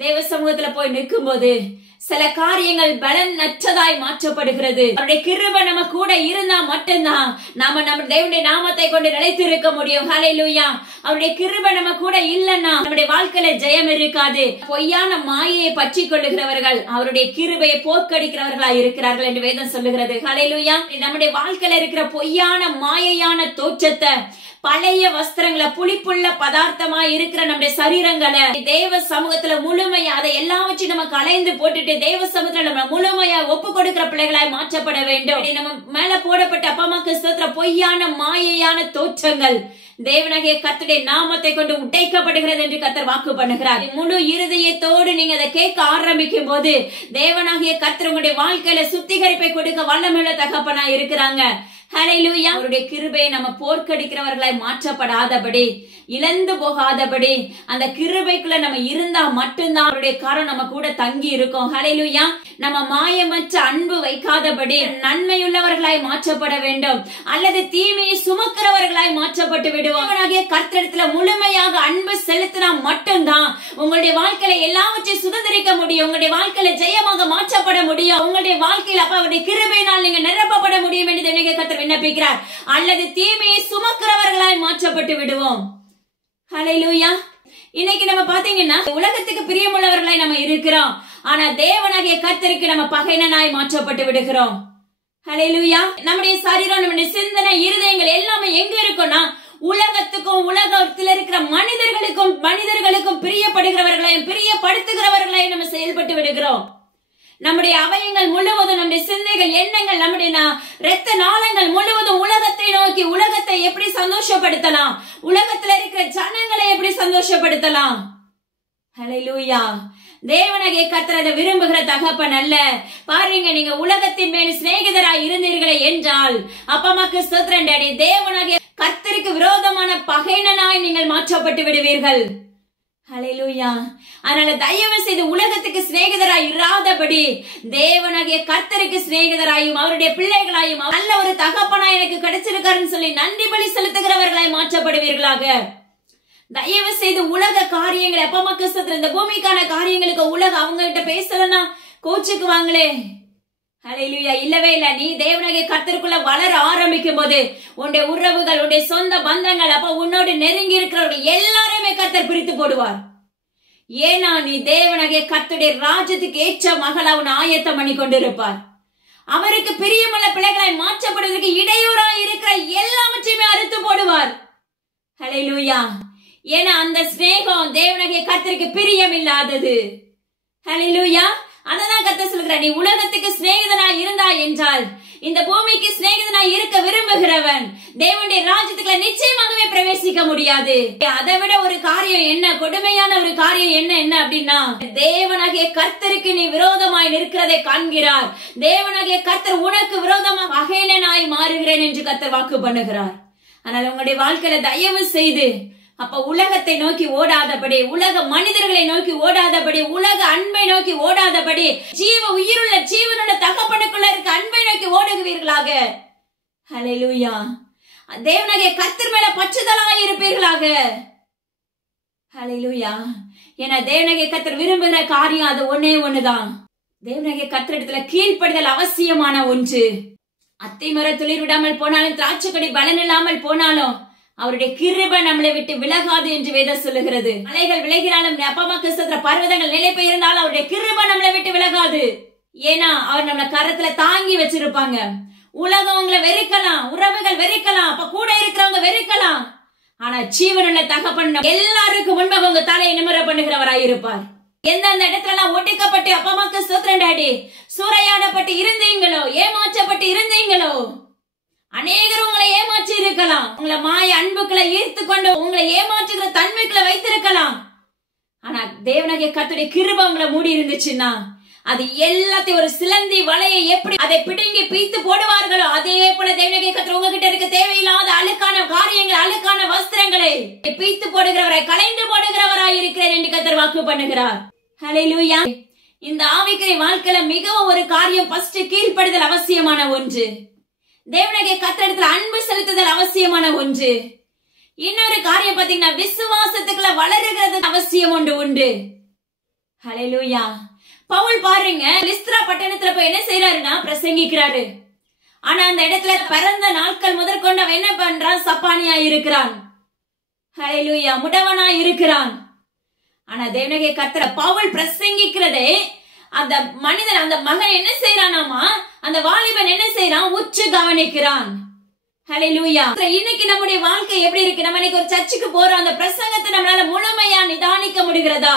தேவ சமூகத்துல போய் நிற்கும் போது சில காரியங்கள் பலன் அற்றதாய் மாற்றப்படுகிறது. அவருடைய கிருபை நம்ம கூட இருந்தா மட்டும்தான் நாம நம்ம தேவனுடைய நாமத்தை கொண்டு நிலைத்து இருக்க முடியும். ஹல்லேலூயா. அவருடைய கிருபை நம்ம கூட இல்லன்னா நம்முடைய வாழ்க்கையில ஜெயம் இருக்காது. பொய்யான மாயையை பற்றி கொள்ளுகிறவர்கள் அவருடைய கிருபையை போக்கடிக்கிறவர்களாய் இருக்கிறார்கள் என்று வேதம் சொல்லுகிறது. ஹல்லேலூயா. நம்முடைய வாழ்க்கையில இருக்கிற பொய்யான மாயையான தோற்றத்தை, பழைய வஸ்திரங்களை, புளிப்புள்ள பதார்த்தமா இருக்கிற நம்முடைய சரீரங்களை தேவ சமூகத்துல முழுமையா அதை எல்லாவற்றையும் நம்ம கலைந்து போட்டுட்டு தேவ சமூகத்துல நம்ம முழுமையா ஒப்பு கொடுக்கிற பிள்ளைகளாய் மாற்றப்பட வேண்டும். நம்ம மேல போடப்பட்ட அப்பா அம்மாக்கு ஸ்தோத்திர பொய்யான மாயையான தோற்றங்கள் தேவனாகிய கர்த்தருடைய நாமத்தை கொண்டு உடைக்கப்படுகிறது என்று கர்த்தர் வாக்கு பண்ணுகிறார். முழு இருதயத்தோடு நீங்க அதை கேட்க ஆரம்பிக்கும் போது தேவனாகிய கர்த்தர் உங்களுடைய வாழ்க்கையில சுத்திகரிப்பை கொடுக்க வல்லமையுள்ள தகப்பனா இருக்கிறாங்க. ஹல்லேலூயா. அவருடைய கிருபையை நம்ம போர்க்கடிக்கிறவர்களாய் மாற்றப்படாதபடி, இழந்து போகாதபடி அந்த கிருபைக்குள்ள நம்ம இருந்தா மட்டும்தான் அவருடைய காரம் நம்ம கூட தங்கி இருக்கும். ஹல்லேலூயா. நம்ம மாயமற்ற அன்பு வைக்காதபடி நன்மையுள்ளவர்களாய் மாற்றப்பட வேண்டும், அல்லது தீமையை சுமக்கிறவர்களாய் மாற்றப்பட்டு விடுவோம். கர்த்தரிடத்துல முழுமையாக அன்பு செலுத்தினா மட்டும்தான் உங்களுடைய வாழ்க்கையில எல்லாவற்றையும் சுதந்திரிக்க முடியும். உங்களுடைய வாழ்க்கையில ஜெயமாக மாற்றப்பட முடியும். உங்களுடைய வாழ்க்கையில அப்ப அவருடைய கிருபையினால் நீங்க நிரப்பப்பட முடியும் என்று தேவனாகிய கர்த்தர் விண்ணப்பிக்கிறார். அல்லது தீமையை சுமக்கிறவர்களாய் மாற்றப்பட்டு விடுவோம். ஹல்லேலூயா. இன்னைக்கு நம்ம பாத்தீங்கன்னா உலகத்துக்கு பிரியமுள்ளவர்களாய் நம்ம இருக்கிறோம். ஆனா தேவனாகிய கர்த்தருக்கு நம்ம பகைஞனாய் மாற்றப்பட்டு விடுகிறோம். ஹல்லேலூயா. நம்முடைய சரீரம், நம்முடைய சிந்தனை, இருதயங்கள் எல்லாமே எங்க இருக்கும்னா உலகத்துக்கும் உலகத்தில் இருக்கிற மனிதர்களுக்கும் பிரியப்படுகிறவர்களையும் பிரியப்படுத்துகிறவர்களையும் நம்ம செயல்பட்டு விடுகிறோம். நம்முடைய அவயங்கள் முழுவதும், நம்முடைய சிந்தைகள், எண்ணங்கள், நம்முடைய இரத்த நாளங்கள் முழுவதும் உலகத்தை நோக்கி, உலகத்தை எப்படி சந்தோஷப்படுத்தலாம், உலகத்துல இருக்கிற ஜனங்களை எப்படி சந்தோஷப்படுத்தலாம். ஹல்லேலூயா. தேவனாகிய கர்த்தர் அதை விரும்புகிற தகப்பன் அல்ல. பாருங்க, நீங்க உலகத்தின் மேல் சிநேகிதராய் இருந்தீர்களே என்றால் அப்பா அம்மாக்கு ஸ்தோத்திரம் டாடி, தேவனாகிய கர்த்தருக்கு விரோதமான பகைஞனாய் நீங்கள் மாற்றப்பட்டு விடுவீர்கள். ஹல்லேலூயா. அதனால தயவு செய்து உலகத்துக்கு சிநேகிதராய் இராதபடி தேவனாகிய கர்த்தருக்கு சிநேகிதராயும் அவருடைய பிள்ளைகளாயும் நல்ல ஒரு தகப்பனாய் எனக்கு கிடைச்சிருக்காருன்னு சொல்லி நன்றி பலி செலுத்துகிறவர்களாய் மாற்றப்படுவீர்களாக. தயவு செய்து உலக காரியங்களை அப்பா அம்மா கிறிஸ்தத்துல இந்த பூமிக்கான காரியங்களுக்கு உலக அவங்க கிட்ட பேசலன்னா கோச்சுக்குவாங்களே. ஹல்லேலூயா. இல்லவே இல்ல. நீ தேவனாகிய கர்த்தருக்குள்ள வளர ஆரம்பிக்கும் போது உன்னுடைய உறவுகள், உன்னுடைய சொந்த பந்தங்கள், அப்ப உன்னோடு நெருங்கி இருக்கிறவர்கள் எல்லாருமே கர்த்தர் பிரித்து போடுவார். ஏன்னா நீ தேவனாகிய கர்த்தருடைய ராஜ்யத்துக்கு ஏற்ற மகளா உன்னை ஆயத்தம் பண்ணி கொண்டிருப்பார். அவருக்கு பிரியமுள்ள பிள்ளைகளாய் மாற்றப்படுவதற்கு இடையூறாய் இருக்கிற எல்லாவற்றையுமே அறுத்து போடுவார். ஹல்லேலூயா. ஏன்னா அந்த ஸ்நேகம் தேவனாகிய கர்த்தருக்கு பிரியம் இல்லாதது. ஹல்லேலூயா. அததான் கர்த்தர் சொல்கிறார், நீ உலகத்துக்கு சிநேகிதனாய் இருந்தாய் என்றால் இந்த பூமிக்கு சிநேகிதனாய் இருக்க விரும்புகிறவன் தேவனுடைய ராஜ்யத்துக்குள்ள நிச்சயமாகவே பிரவேசிக்க முடியாது. அதை விட ஒரு காரியம் என்ன, கொடுமையான ஒரு காரியம் என்ன அப்படின்னா, தேவனாகிய கர்த்தருக்கு நீ விரோதமாய் நிற்கிறதை காண்கிறார். தேவனாகிய கர்த்தர் உனக்கு விரோதமாக பகைஞனாய் மாறுகிறேன் என்று கர்த்தர் வாக்கு பண்ணுகிறார். ஆனால் உங்களுடைய வாழ்க்கையில தயவு செய்து அப்ப உலகத்தை நோக்கி ஓடாதபடி, உலக மனிதர்களை நோக்கி ஓடாதபடி, உலக அன்பை நோக்கி ஓடாதபடி, உயிருள்ள ஜீவனுள்ள தகப்பனுக்குள்ள இருக்க அன்பை நோக்கி ஓடுவீர்களாக. ஹல்லேலூயா. தேவனாகிய கர்த்தர் மேல பற்றுதலாய் இருப்பீர்களாக. ஹல்லேலூயா. ஏன்னா தேவனாகிய கர்த்தர் விரும்புகிற காரியம் அது ஒன்னே ஒண்ணுதான். தேவனாகிய கர்த்தரிடத்துல கீழ்ப்படுதல் அவசியமான ஒன்று. அத்தி மரம் துளிர் விடாமல் போனாலும், திராட்சை கொடி பலன் இல்லாமல் போனாலும் அவருடைய கிருபை நம்மளை விட்டு விலகாது என்று வேதம் சொல்லுகிறது. மலைகள் விலகினாலும், அப்பமாக்கு சொல்ற பர்வதங்கள் நிலை பெயர்ந்தாலும் அவருடைய கிருபை நம்மளை விட்டு விலகாது. ஏன்னா அவர் நம்மள கரத்துல தாங்கி வச்சிருப்பாங்க. உலகம் உங்களை வெறுக்கலாம், உறவுகள் வெறுக்கலாம், அப்ப கூட இருக்கிறவங்க வெறுக்கலாம். ஆனா ஜீவனுள்ள தகப்பன் எல்லாருக்கும் முன்பாக உங்க தலையை நிமிர பண்ணுகிறவராய் இருப்பார். எந்தெந்த இடத்துல ஒடுக்கப்பட்டு அப்பமாக்கு சோத்திரம் டாடி சூறையாடப்பட்டு இருந்தீங்களோ, ஏமாற்றப்பட்டு இருந்தீங்களோ, அநேகர் உங்களை ஏமாற்றி இருக்கலாம். உங்களை மாய அன்புக்களை ஈர்த்து கொண்டு உங்களை ஏமாற்றுகிற தன்மைக்குள்ள வைத்திருக்கலாம். ஆனா தேவனாகிய கர்த்தருடைய கிருபை உங்களை மூடி இருந்துச்சுன்னா அது எல்லாத்தையும் ஒரு சிலந்தி வலையை எப்படி அதை பிடுங்கி பீத்து போடுவார்களோ அதே போல தேவனாகிய கர்த்தர் உங்ககிட்ட இருக்க தேவையில்லாத அழுக்கான காரியங்கள், அழுக்கான வஸ்திரங்களை பீத்து போடுகிறவராய், களைந்து போடுகிறவராய் இருக்கிறேன் என்று கர்த்தர் வாக்கு பண்ணுகிறார். ஹல்லேலூயா. இந்த ஆவிக்குரிய வாழ்க்கையில மிகவும் ஒரு காரியம், ஃபர்ஸ்ட் கீழ்ப்படுதல் அவசியமான ஒன்று. தேவனாகிய கர்த்தரிடத்துல அன்பு செலுத்துதல் அவசியமான ஒன்று. இன்னொரு காரியம் பாத்தீங்கன்னா, விசுவாசத்துக்குள்ள வளருகிறது அவசியம் ஒன்று உண்டு. ஹல்லேலூயா. பவுல் பாருங்க, லிஸ்த்ரா பட்டணத்துல போய் என்ன செய்யறாருன்னா பிரசங்கிக்கிறாரு. ஆனா அந்த இடத்துல பிறந்த நாட்கள் முதற்கொண்டு அவன் என்ன பண்றான், சப்பானியா இருக்கிறான். ஹல்லேலூயா. முடவனா இருக்கிறான். ஆனா தேவனாகிய கர்த்தர் பவுல் பிரசங்கிக்கிறதே அந்த மனிதன், அந்த மகன் என்ன செய்யறானாமா, அந்த வாலிபன் என்ன செய்யறான், உற்று கவனிக்கிறான். ஹல்லேலூயா. இன்னைக்கு நம்முடைய வாழ்க்கை எப்படி இருக்கு? நம்ம இன்னைக்கு ஒரு சர்ச்சுக்கு போறோம், அந்த பிரசங்கத்தை நம்மளால முழுமையா நிதானிக்க முடிகிறதா,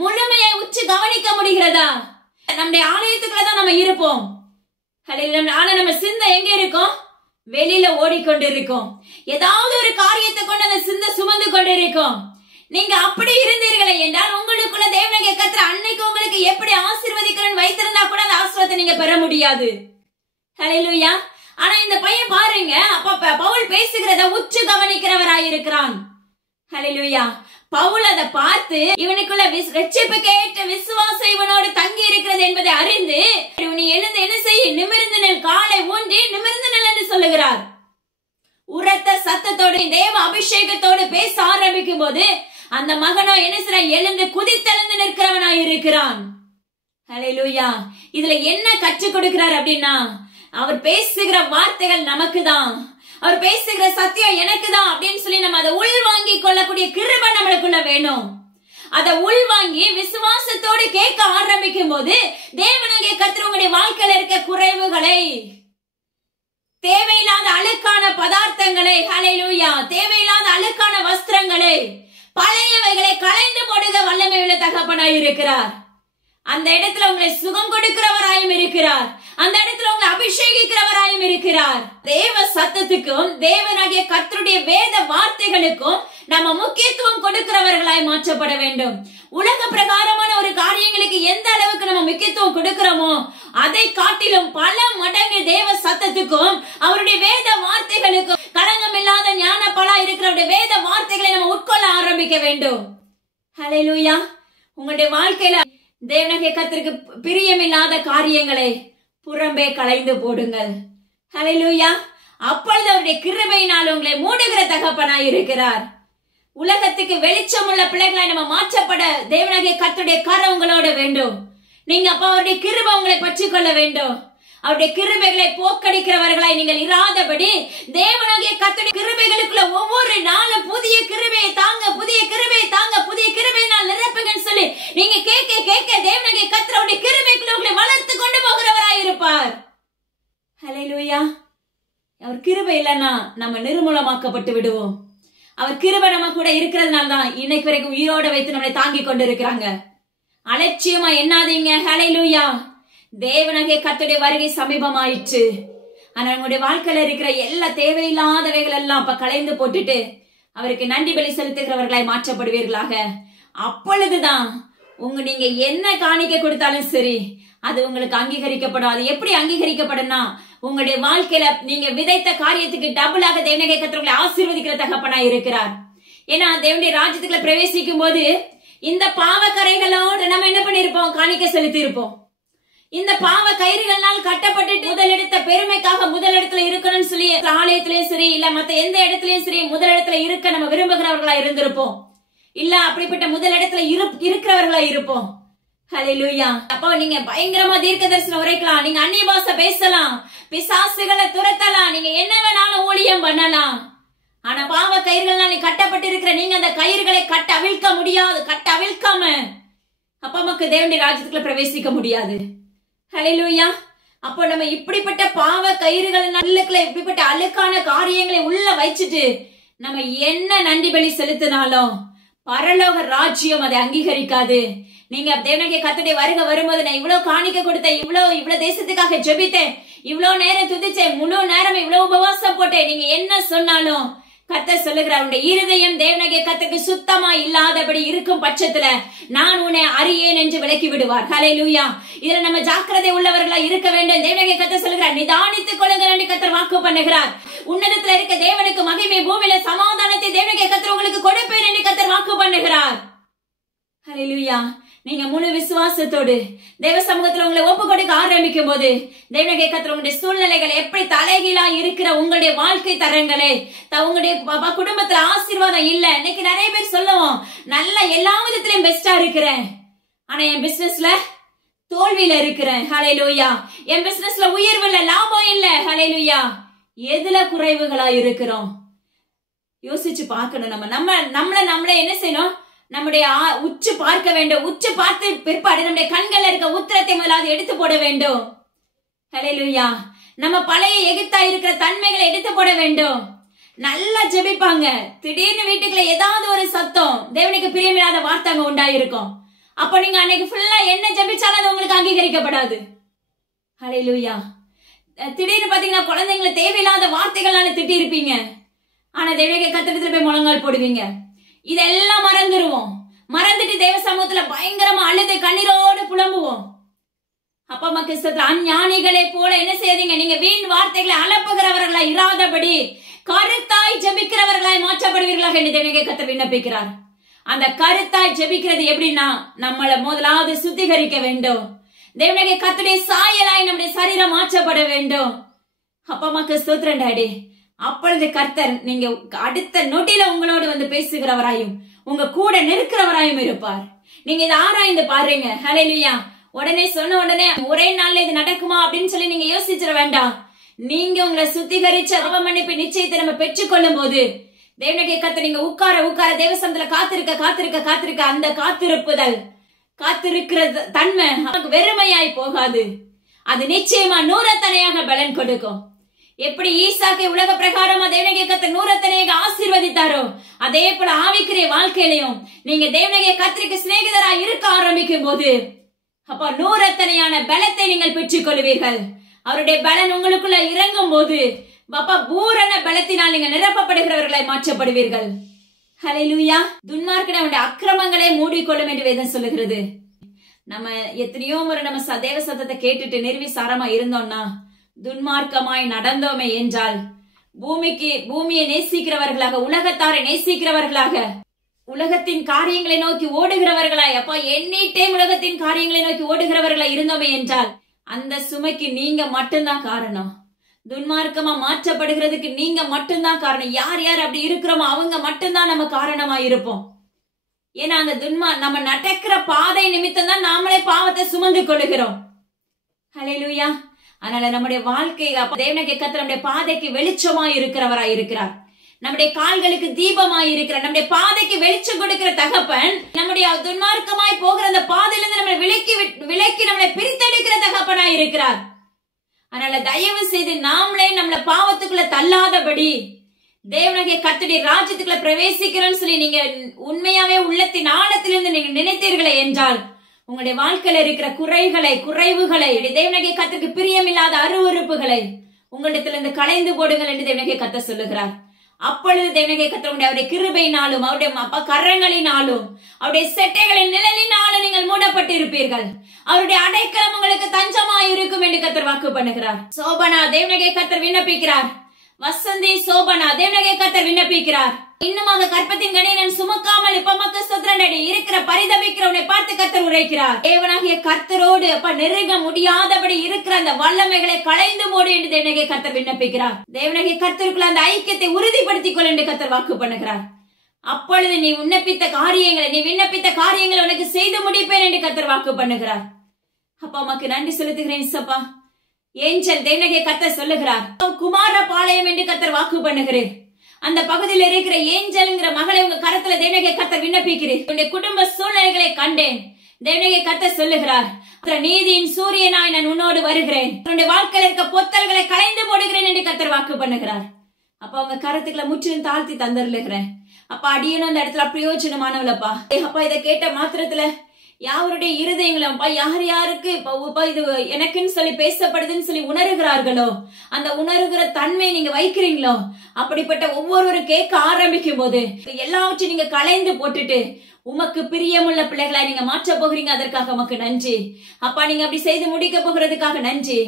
முழுமையா உற்று கவனிக்க முடிகிறதா? நம்முடைய ஆலயத்துக்குள்ளதான் நம்ம இருப்போம். ஆனா நம்ம சிந்தை எங்க இருக்கும்? வெளியில ஓடிக்கொண்டு இருக்கோம். ஏதாவது ஒரு காரியத்தை கொண்டு அந்த சிந்தை சுமந்து கொண்டு இருக்கும். நீங்க அப்படி இருந்தீர்களே என்றால் உங்களுக்குள்ள தேவனாகிய கர்த்தர் அன்னைக்கு உங்களுக்கு எப்படி ஆசீர்வதிக்கிறேன்னு வைத்திருந்தா கூட அந்த ஆசீர்வாதத்தை நீங்க பெற முடியாது. ஹல்லேலூயா. ஆனா இந்த பையன் பாருங்க, அப்ப பவுல் பேசுகிறத உற்று கவனிக்கிறவராய் இருக்கிறான். ஹல்லேலூயா. பவுல் அதை பார்த்து இவனுக்குள்ள ரட்சிப்புக்கு ஏற்ற விசுவாசம் இவனோடு தங்கி இருக்கிறது என்பதை அறிந்து, நீ எழுந்து என்ன செய்ய, நிமிர்ந்து நெல், காலை ஊன்றி நிமிர்ந்து நெல் என்று சொல்லுகிறார். உரத்த சத்தத்தோடு தேவ அபிஷேகத்தோடு பேச ஆரம்பிக்கும் போது அந்த மகனோ என்ன செய்ய, எழுந்து குதித்தெழுந்து நிற்கிறவனாய் இருக்கிறான். ஹல்லேலூயா. இதுல என்ன கற்றுக் கொடுக்கிறார் அப்படின்னா, அவர் பேசுகிற வார்த்தைகள் நமக்கு தான், அவர் பேசுகிற சத்தியம் எனக்கு தான் அப்படின்னு சொல்லி நம்ம அதை உள்வாங்கி கொள்ளக்கூடிய கிருபை நம்மளுக்குள்ள வேணும். அதை உள்வாங்கி விசுவாசத்தோடு கேட்க ஆரம்பிக்கும் போது தேவனாகிய கர்த்தர் உங்களுடைய வாழ்க்கையில இருக்க குறைவுகளை, தேவையில்லாத அழுக்கான பதார்த்தங்களை, ஹல்லேலூயா, தேவையில்லாத அழுக்கான வஸ்திரங்களை, பழையவைகளை களைந்து போடுக வல்லமை உள்ள தகப்பனாய் இருக்கிறார். அந்த இடத்துல உங்களை சுகம் கொடுக்கிறவராயும் இருக்கிறார். அந்த இடத்துல உங்களை அபிஷேகிக்கிறவராயும் இருக்கிறார். தேவ சத்தத்துக்கும் தேவனாகிய கர்த்தருடைய வேத வார்த்தைகளுக்கும் நம்ம முக்கியத்துவம் கொடுக்கிறவர்களாய் மாற்றப்பட வேண்டும். உலக பிரகாரமான ஒரு காரியங்களுக்கு எந்த அளவுக்கு நம்ம முக்கியத்துவம் கொடுக்கிறோமோ அதை காட்டிலும் பல மடங்கு தேவ சத்தத்துக்கும் அவருடைய வேத வார்த்தைகளுக்கும், களங்கம் இல்லாத ஞான பலா இருக்கிற வேத வார்த்தைகளை நம்ம உட்கொள்ள ஆரம்பிக்க வேண்டும். ஹல்லேலூயா. உங்களுடைய வாழ்க்கையில தேவனாகிய கர்த்தருக்கு பிரியமில்லாத காரியங்களை புறம்பே களைந்து போடுங்கள். ஹல்லேலூயா. அப்பொழுது அவருடைய கிருபையினால் உங்களை மூடுகிற தகப்பனாய் இருக்கிறார். உலகத்துக்கு வெளிச்சம் உள்ள பிள்ளைகளை நம்ம மாற்றப்பட தேவனாகிய கர்த்தருடைய கரம் உங்களோட வேண்டும். நீங்க அப்ப அவருடைய கிருபை உங்களை பற்றிக் கொள்ள வேண்டும். அவருடைய கிருபைகளை போக்கடிக்கிறவர்களாய் நீங்கள் இராதபடி தேவனாகிய கர்த்தருடைய கிருபைகளுக்குள்ள ஒவ்வொரு நாளும் புதிய கிருபையை தாங்க, புதிய கிருபையை தாங்க, புதிய கிருபையினால் நிரப்புங்கன்னு சொல்லி நீங்க கேட்க கேட்க தேவனாகிய கர்த்தருடைய கிருபைக்குள்ள உங்களை வளர்த்து கொண்டு போகிறவராய் இருப்பார். இல்லைன்னா நம்ம நிர்மூலமாக்கப்பட்டு விடுவோம். அவர் கிருபை நம்ம கூட இருக்கிறதுனால்தான் இன்னைக்கு வரைக்கும் உயிரோட வைத்து நம்மளை தாங்கி கொண்டு இருக்கிறாங்க. அலட்சியமா எண்ணாதீங்க. ஹல்லேலூயா. தேவனாகிய கர்த்தருடைய வருகை சமீபமாயிற்று. ஆனா நம்முடைய வாழ்க்கையில இருக்கிற எல்லா தேவையில்லாதவைகள் எல்லாம் அப்ப களைந்து போட்டுட்டு அவருக்கு நன்றி பலி செலுத்துகிறவர்களாய் மாற்றப்படுவீர்களாக. அப்பொழுதுதான் நீங்க என்ன காணிக்க கொடுத்தாலும் சரி அது உங்களுக்கு அங்கீகரிக்கப்படும். அது எப்படி அங்கீகரிக்கப்படும்? உங்களுடைய வாழ்க்கையில நீங்க விதைத்த காரியத்துக்கு டபுளாக தேவனாகிய கர்த்தர் உங்களை ஆசீர்வதிக்கிற தகப்பனா இருக்கிறார். ஏன்னா தேவனுடைய ராஜ்யத்துக்குள்ள பிரவேசிக்கும் போது இந்த பாவக்கரைகளோடு நம்ம என்ன பண்ணிருப்போம்? காணிக்க செலுத்தி இருப்போம். இந்த பாவ கயிறுகளால் கட்டப்பட்டு முதலிடத்த பெருமைக்காக முதலிடத்துல இருக்கணும்னு சொல்லி ஆலயத்திலயும் சரி இல்ல மத்த எந்த இடத்துலயும் சரி முதலிடத்துல இருக்க நம்ம விரும்புகிறவர்களா இருந்திருப்போம். இல்ல அப்படிப்பட்ட முதலிடத்துல இருக்கிறவர்களா இருப்போம். ஹல்லேலூயா. அப்போ நீங்க பயங்கரமா தீர்க்க தரிசனம் உரைக்கலாம், நீங்க அந்நிய பாஷை பேசலாம், பிசாசுகளை துரத்தலாம், நீங்க என்ன வேணாலும் ஊழியம் பண்ணலாம். ஆனா பாவ கயிறுகள் நீ கட்டப்பட்டு இருக்கிற நீங்க அந்த கயிறுகளை கட்ட அவிழ்க்க முடியாது. கட்ட அவிழ்க்காம அப்ப நமக்கு தேவனுடைய ராஜ்யத்துக்குள்ள பிரவேசிக்க முடியாது. ஹல்லேலூயா. அப்போ நம்ம இப்படிப்பட்ட பாவ கயிறுகள் நல்லுக்குள்ள இப்படிப்பட்ட அழுக்கான காரியங்களை உள்ள வச்சுட்டு நம்ம என்ன நன்றி பலி செலுத்தினாலும் பரலோக ராஜ்யம் அதை அங்கீகரிக்காது. நீங்க தேவனாகிய கர்த்தருடைய வருகை வரும்போது நான் இவ்வளவு காணிக்க கொடுத்தேன், இவ்வளவு தேசத்துக்காக ஜெபித்தேன், இவ்வளவு நேரம் துதிச்சேன், முழு நேரம் இவ்வளவு உபவாசம் போட்டேன், நீங்க என்ன சொன்னாலும் கர்த்தர் சொல்லுகிறார் உன்னுடைய இருதயம் தேவனாகிய கர்த்தருக்கு சுத்தமா இல்லாதபடி இருக்கும் பட்சத்துல நான் உன்னை அறியேன் என்று விலக்கி விடுவார். ஹல்லேலூயா. இதுல நம்ம ஜாக்கிரதை உள்ளவர்களா இருக்க வேண்டும். தேவனாகிய கர்த்தர் சொல்லுகிறார் நிதானித்துக் கொள்ளுங்கள் என்று கர்த்தர் வாக்கு பண்ணுகிறார். உன்னதத்துல இருக்க தேவனுக்கு மகிமை, பூமியில சமாதானத்தை தேவனாகிய கர்த்தர் உங்களுக்கு கொடுப்பேன் என்று கர்த்தர் வாக்கு பண்ணுகிறார். ஹல்லேலூயா. நீங்க முழு விசுவாசத்தோடு தேவ சமூகத்துல உங்களை ஒப்பு கொடுக்க ஆரம்பிக்கும் போது தேவனாகிய கர்த்தர் உங்களுடைய சூழ்நிலைகள் எப்படி தலைகீழா இருக்கிற உங்களுடைய வாழ்க்கை தரங்களே உங்களுடைய குடும்பத்துல ஆசீர்வாதம் இல்ல. இன்னைக்கு நிறைய பேர் சொல்லுவோம் நல்ல எல்லா விதத்திலயும் பெஸ்டா இருக்கிறேன், ஆனா என் பிசினஸ்ல தோல்வியில இருக்கிறேன். ஹல்லேலூயா. என் பிசினஸ்ல உயர்வு இல்ல, லாபம் இல்ல. ஹல்லேலூயா. எதுல குறைவுகளா இருக்கிறோம்? யோசிச்சு பார்க்கணும். நம்மள என்ன செய்யணும்? நம்முடைய உச்சு பார்க்க வேண்டும். உச்சு பார்த்து பிற்பாடு நம்முடைய கண்கள் இருக்க உத்திரத்தை முதலாவது எடுத்து போட வேண்டும். ஹல்லேலூயா. நம்ம பழைய எகிப்தா இருக்கிற தன்மைகளை எடுத்து போட வேண்டும். நல்லா ஜெபிப்பாங்க, திடீர்னு வீட்டுக்குள்ள ஏதாவது ஒரு சத்தம் தேவனுக்கு பிரியமில்லாத வார்த்தை அங்க உண்டாயிருக்கும். அப்ப நீங்க அன்னைக்கு ஃபுல்லா என்ன ஜெபிச்சாலும் அது உங்களுக்கு அங்கீகரிக்கப்படாது. ஹல்லேலூயா. திடீர்னு பாத்தீங்கன்னா குழந்தைங்களை தேவையில்லாத வார்த்தைகளால திட்டி இருப்பீங்க, ஆனா தேவனுக்கு கர்த்தரிடத்துல போய் முழங்கால் போடுவீங்க. இதெல்லாம் மறந்துடுவோம். மறந்துட்டு தேவ சமூகத்துல பயங்கரமா அழுது கண்ணீரோடு புலம்புவோம். அப்பா அம்மா கிறிஸ்தவத்துல அஞ்ஞானிகளை போல என்ன செய்யாதீங்க. நீங்க வீண் வார்த்தைகளை அலப்புகிறவர்களா இராதபடி கருத்தாய் ஜெபிக்கிறவர்களாய் மாற்றப்படுவீர்களாக என்று தேவனுக்கு கர்த்தர் விண்ணப்பிக்கிறார். அந்த கருத்தாய் ஜெபிக்கிறது எப்படின்னா நம்மள முதலாவது சுத்திகரிக்க வேண்டும். தேவனுக்கு கர்த்தருடைய சாயலாய் நம்முடைய சரீரம் மாற்றப்பட வேண்டும். அப்பா அம்மாக்கு ஸ்தோத்திரம் டாடி. அப்பொழுது கர்த்தர் நீங்க அடுத்த நொடியில உங்களோடு வந்து பேசுகிறவராயும் உங்க கூட நிற்கிறவராயும் இருப்பார். நீங்க இதை ஆராய்ந்து பாருங்க. ஹல்லேலூயா. உடனே சொன்ன உடனே ஒரே நாள்ல இது நடக்குமா அப்படின்னு சொல்லி நீங்க யோசிச்சிட வேண்டாம். நீங்க உங்களை சுத்திகரிச்சு அவமன்னிப்பு நிச்சயத்தை நம்ம பெற்றுக்கொள்ளும் போது தேவனுடைய கர்த்தர் நீங்க உட்கார தேவசனத்துல காத்திருக்க அந்த காத்திருக்கிற தன்மை நமக்கு வெறுமையாய் போகாது. அது நிச்சயமா நூறத்தனையாக பலன் கொடுக்கும். எப்படி ஈசாக்கை உலக பிரகாரமா தேவனாகிய கர்த்தர் நூறத்தனையாக ஆசீர்வதித்தாரோ அதே போல ஆவிக்குரிய வாழ்க்கையிலையும் நீங்க தேவனாகிய கர்த்தருக்கு சிநேகிதரா இருக்க ஆரம்பிக்கும் போது அப்ப நூறத்தனையான பலத்தை நீங்கள் பெற்றுக் கொள்வீர்கள். அவருடைய பலன் உங்களுக்குள்ள இறங்கும் போது பாப்பா பூரண பலத்தினால் நீங்க நிரப்பப்படுகிறவர்களை மாற்றப்படுவீர்கள். ஹல்லேலூயா. துன்மார்க்கனுடைய அக்கிரமங்களை மூடிக்கொள்ளும் என்று வேதம் சொல்லுகிறது. நம்ம எத்தனையோ முறை நம்ம தேவ சத்தத்தை கேட்டுட்டு நிர்விசாரமா இருந்தோம்னா துன்மார்க்கமாய் நடந்தோமே என்றால் பூமியை நேசிக்கிறவர்களாக உலகத்தாரை நேசிக்கிறவர்களாக உலகத்தின் காரியங்களை நோக்கி ஓடுகிறவர்களாய் அப்பா எனி டைம் உலகத்தின் காரியங்களை நோக்கி ஓடுகிறவர்களாய் இருந்தோமே என்றால் அந்த சுமைக்கு நீங்க மட்டும்தான் காரணம். துன்மார்க்கமா மாற்றப்படுகிறதுக்கு நீங்க மட்டும்தான் காரணம். யார் யார் அப்படி இருக்கிறோமோ அவங்க மட்டும்தான் நம்ம காரணமா இருப்போம். ஏன்னா அந்த நம்ம நடக்கிற பாதை நிமித்தம் தான் நாமளே பாவத்தை சுமந்து கொள்ளுகிறோம். ஹல்லேலூயா. அதனால நம்முடைய வாழ்க்கை தேவனாகிய கர்த்தர் நம்முடைய பாதைக்கு வெளிச்சமாய் இருக்கிறவராய் இருக்கிறார். நம்முடைய கால்களுக்கு தீபமாய் இருக்கிறார். நம்முடைய பாதைக்கு வெளிச்சம் கொடுக்கிற தகப்பன் நம்முடைய துன்மார்க்கமாய் போகிற அந்த பாதையிலிருந்து நம்மளை விலக்கி நம்மளை பிரித்தெடுக்கிற தகப்பனாய் இருக்கிறார். அதனால தயவு செய்து நாமளே நம்மள பாவத்துக்குள்ள தள்ளாதபடி தேவனாகிய கர்த்தருடைய ராஜ்யத்துக்குள்ள பிரவேசிக்கிறோம்னு சொல்லி நீங்க உண்மையாவே உள்ளத்தின் ஆழத்திலிருந்து நீங்க நினைத்தீர்களே என்றால் உங்களுடைய வாழ்க்கையில இருக்கிற குறைவுகளை தேவனாகிய கர்த்தருக்கு பிரியமில்லாத அருவருப்புகளை உங்களிடத்திலிருந்து களைந்து போடுங்கள் என்று தேவனாகிய கர்த்தர் சொல்லுகிறார். அப்பொழுது தேவனாகிய கர்த்தர் அவருடைய கிருபையினாலும் அவருடைய கரங்களினாலும் அவருடைய செட்டைகளின் நிழலினாலும் நீங்கள் மூடப்பட்டிருப்பீர்கள். அவருடைய அடைக்கலம் உங்களுக்கு தஞ்சமாய் இருக்கும் என்று கர்த்தர் வாக்கு பண்ணுகிறார். சோபனா தேவனாகிய கர்த்தர் விண்ணப்பிக்கிறார். வசந்தி சோபனா தேவனாகிய கர்த்தர் விண்ணப்பிக்கிறார். இன்னுமாக கற்பத்தின் கனியை நான் சுமக்காமல் இப்பமக்கு சுத்திரனடி இருக்கிற பரிதபிக்கிறவனை பார்த்து கர்த்தர் உரைக்கிறார். தேவனாகிய கர்த்தரோடு நெருங்க முடியாதபடி இருக்கிற அந்த வல்லமைகளை களைந்து போடு என்று தேவனாகிய கர்த்தர் விண்ணப்பிக்கிறார். தேவனாகிய கர்த்தருக்குள்ள அந்த ஐக்கியத்தை உறுதிப்படுத்திக் கொள் என்று கர்த்தர் வாக்கு பண்ணுகிறார். அப்பொழுது நீ விண்ணப்பித்த காரியங்களை உனக்கு செய்து முடிப்பேன் என்று கர்த்தர் வாக்கு பண்ணுகிறார். அப்பா உமக்கு நன்றி செலுத்துகிறேன் சப்பா. ஏஞ்சல் தேவனாகிய கர்த்தர் சொல்லுகிறார், குமார பாளையம் என்று கர்த்தர் வாக்கு பண்ணுகிறேன். அந்த பகுதியில் இருக்கிற ஏஞ்சல்ங்கிற மகளை உங்க கரத்துல தேவனாகிய கர்த்தர் விண்ணப்பிக்கிறேன். உன்னுடைய குடும்ப சூழ்நிலைகளை கண்டேன். தேவனாகிய கர்த்தர் சொல்லுகிறார், நீதியின் சூரியனாய் நான் உன்னோடு வருகிறேன். உன்னுடைய வாழ்க்கையில் இருக்க பொத்தல்களை களைந்து போடுகிறேன் என்று கர்த்தர் வாக்கு பண்ணுகிறார். அப்ப உங்க கரத்துக்களை முற்றிலும் தாழ்த்தி தந்தருகிறேன். அப்ப அடியனும் அந்த இடத்துல பிரயோஜனமானவளப்பா. அப்பா இதை கேட்ட மாத்திரத்துல யாருடைய இருதயங்களும் யார் யாருக்கு இது எனக்குன்னு சொல்லி பேசப்படுதுன்னு சொல்லி உணர்கிறார்களோ அந்த உணர்கிற தன்மை நீங்க வைக்கிறீங்களோ அப்படிப்பட்ட ஒவ்வொருவரும் கேட்க ஆரம்பிக்கும் போது எல்லாவற்றையும் நீங்க களைந்து போட்டுட்டு உமக்கு பிரியமுள்ள பிள்ளைகளை நீங்க மாற்ற போகிறீங்க. அதற்காக உமக்கு நன்றி அப்பா. நீங்க அப்படி செய்து முடிக்க போகிறதுக்காக நன்றி.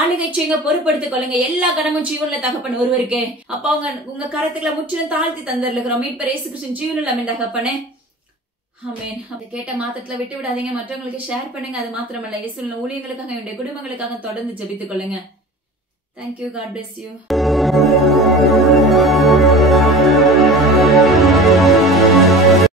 ஆளுகை செய்யுங்க, பொறுப்படுத்திக் கொள்ளுங்க. எல்லா கடமும் ஜீவனுள்ள தகப்பன் ஒருவருக்கு அப்பா உங்க கரத்துக்களை முற்றிலும் தாழ்த்தி தந்துருக்கிறோம். மீட்பர் இயேசு கிறிஸ்துவின் ஜீவனுள்ள தகப்பனே, ஆமென். அப்படி கேட்ட மாத்திரத்துல விட்டு விடாதீங்க, மற்றவங்களுக்கு ஷேர் பண்ணுங்க. அது மாத்திரமல்ல, இயேசுவின் ஊழியங்களுக்காக என்னுடைய குடும்பங்களுக்காக தொடர்ந்து ஜெபித்துக் கொள்ளுங்க. தேங்க்யூ. God bless you.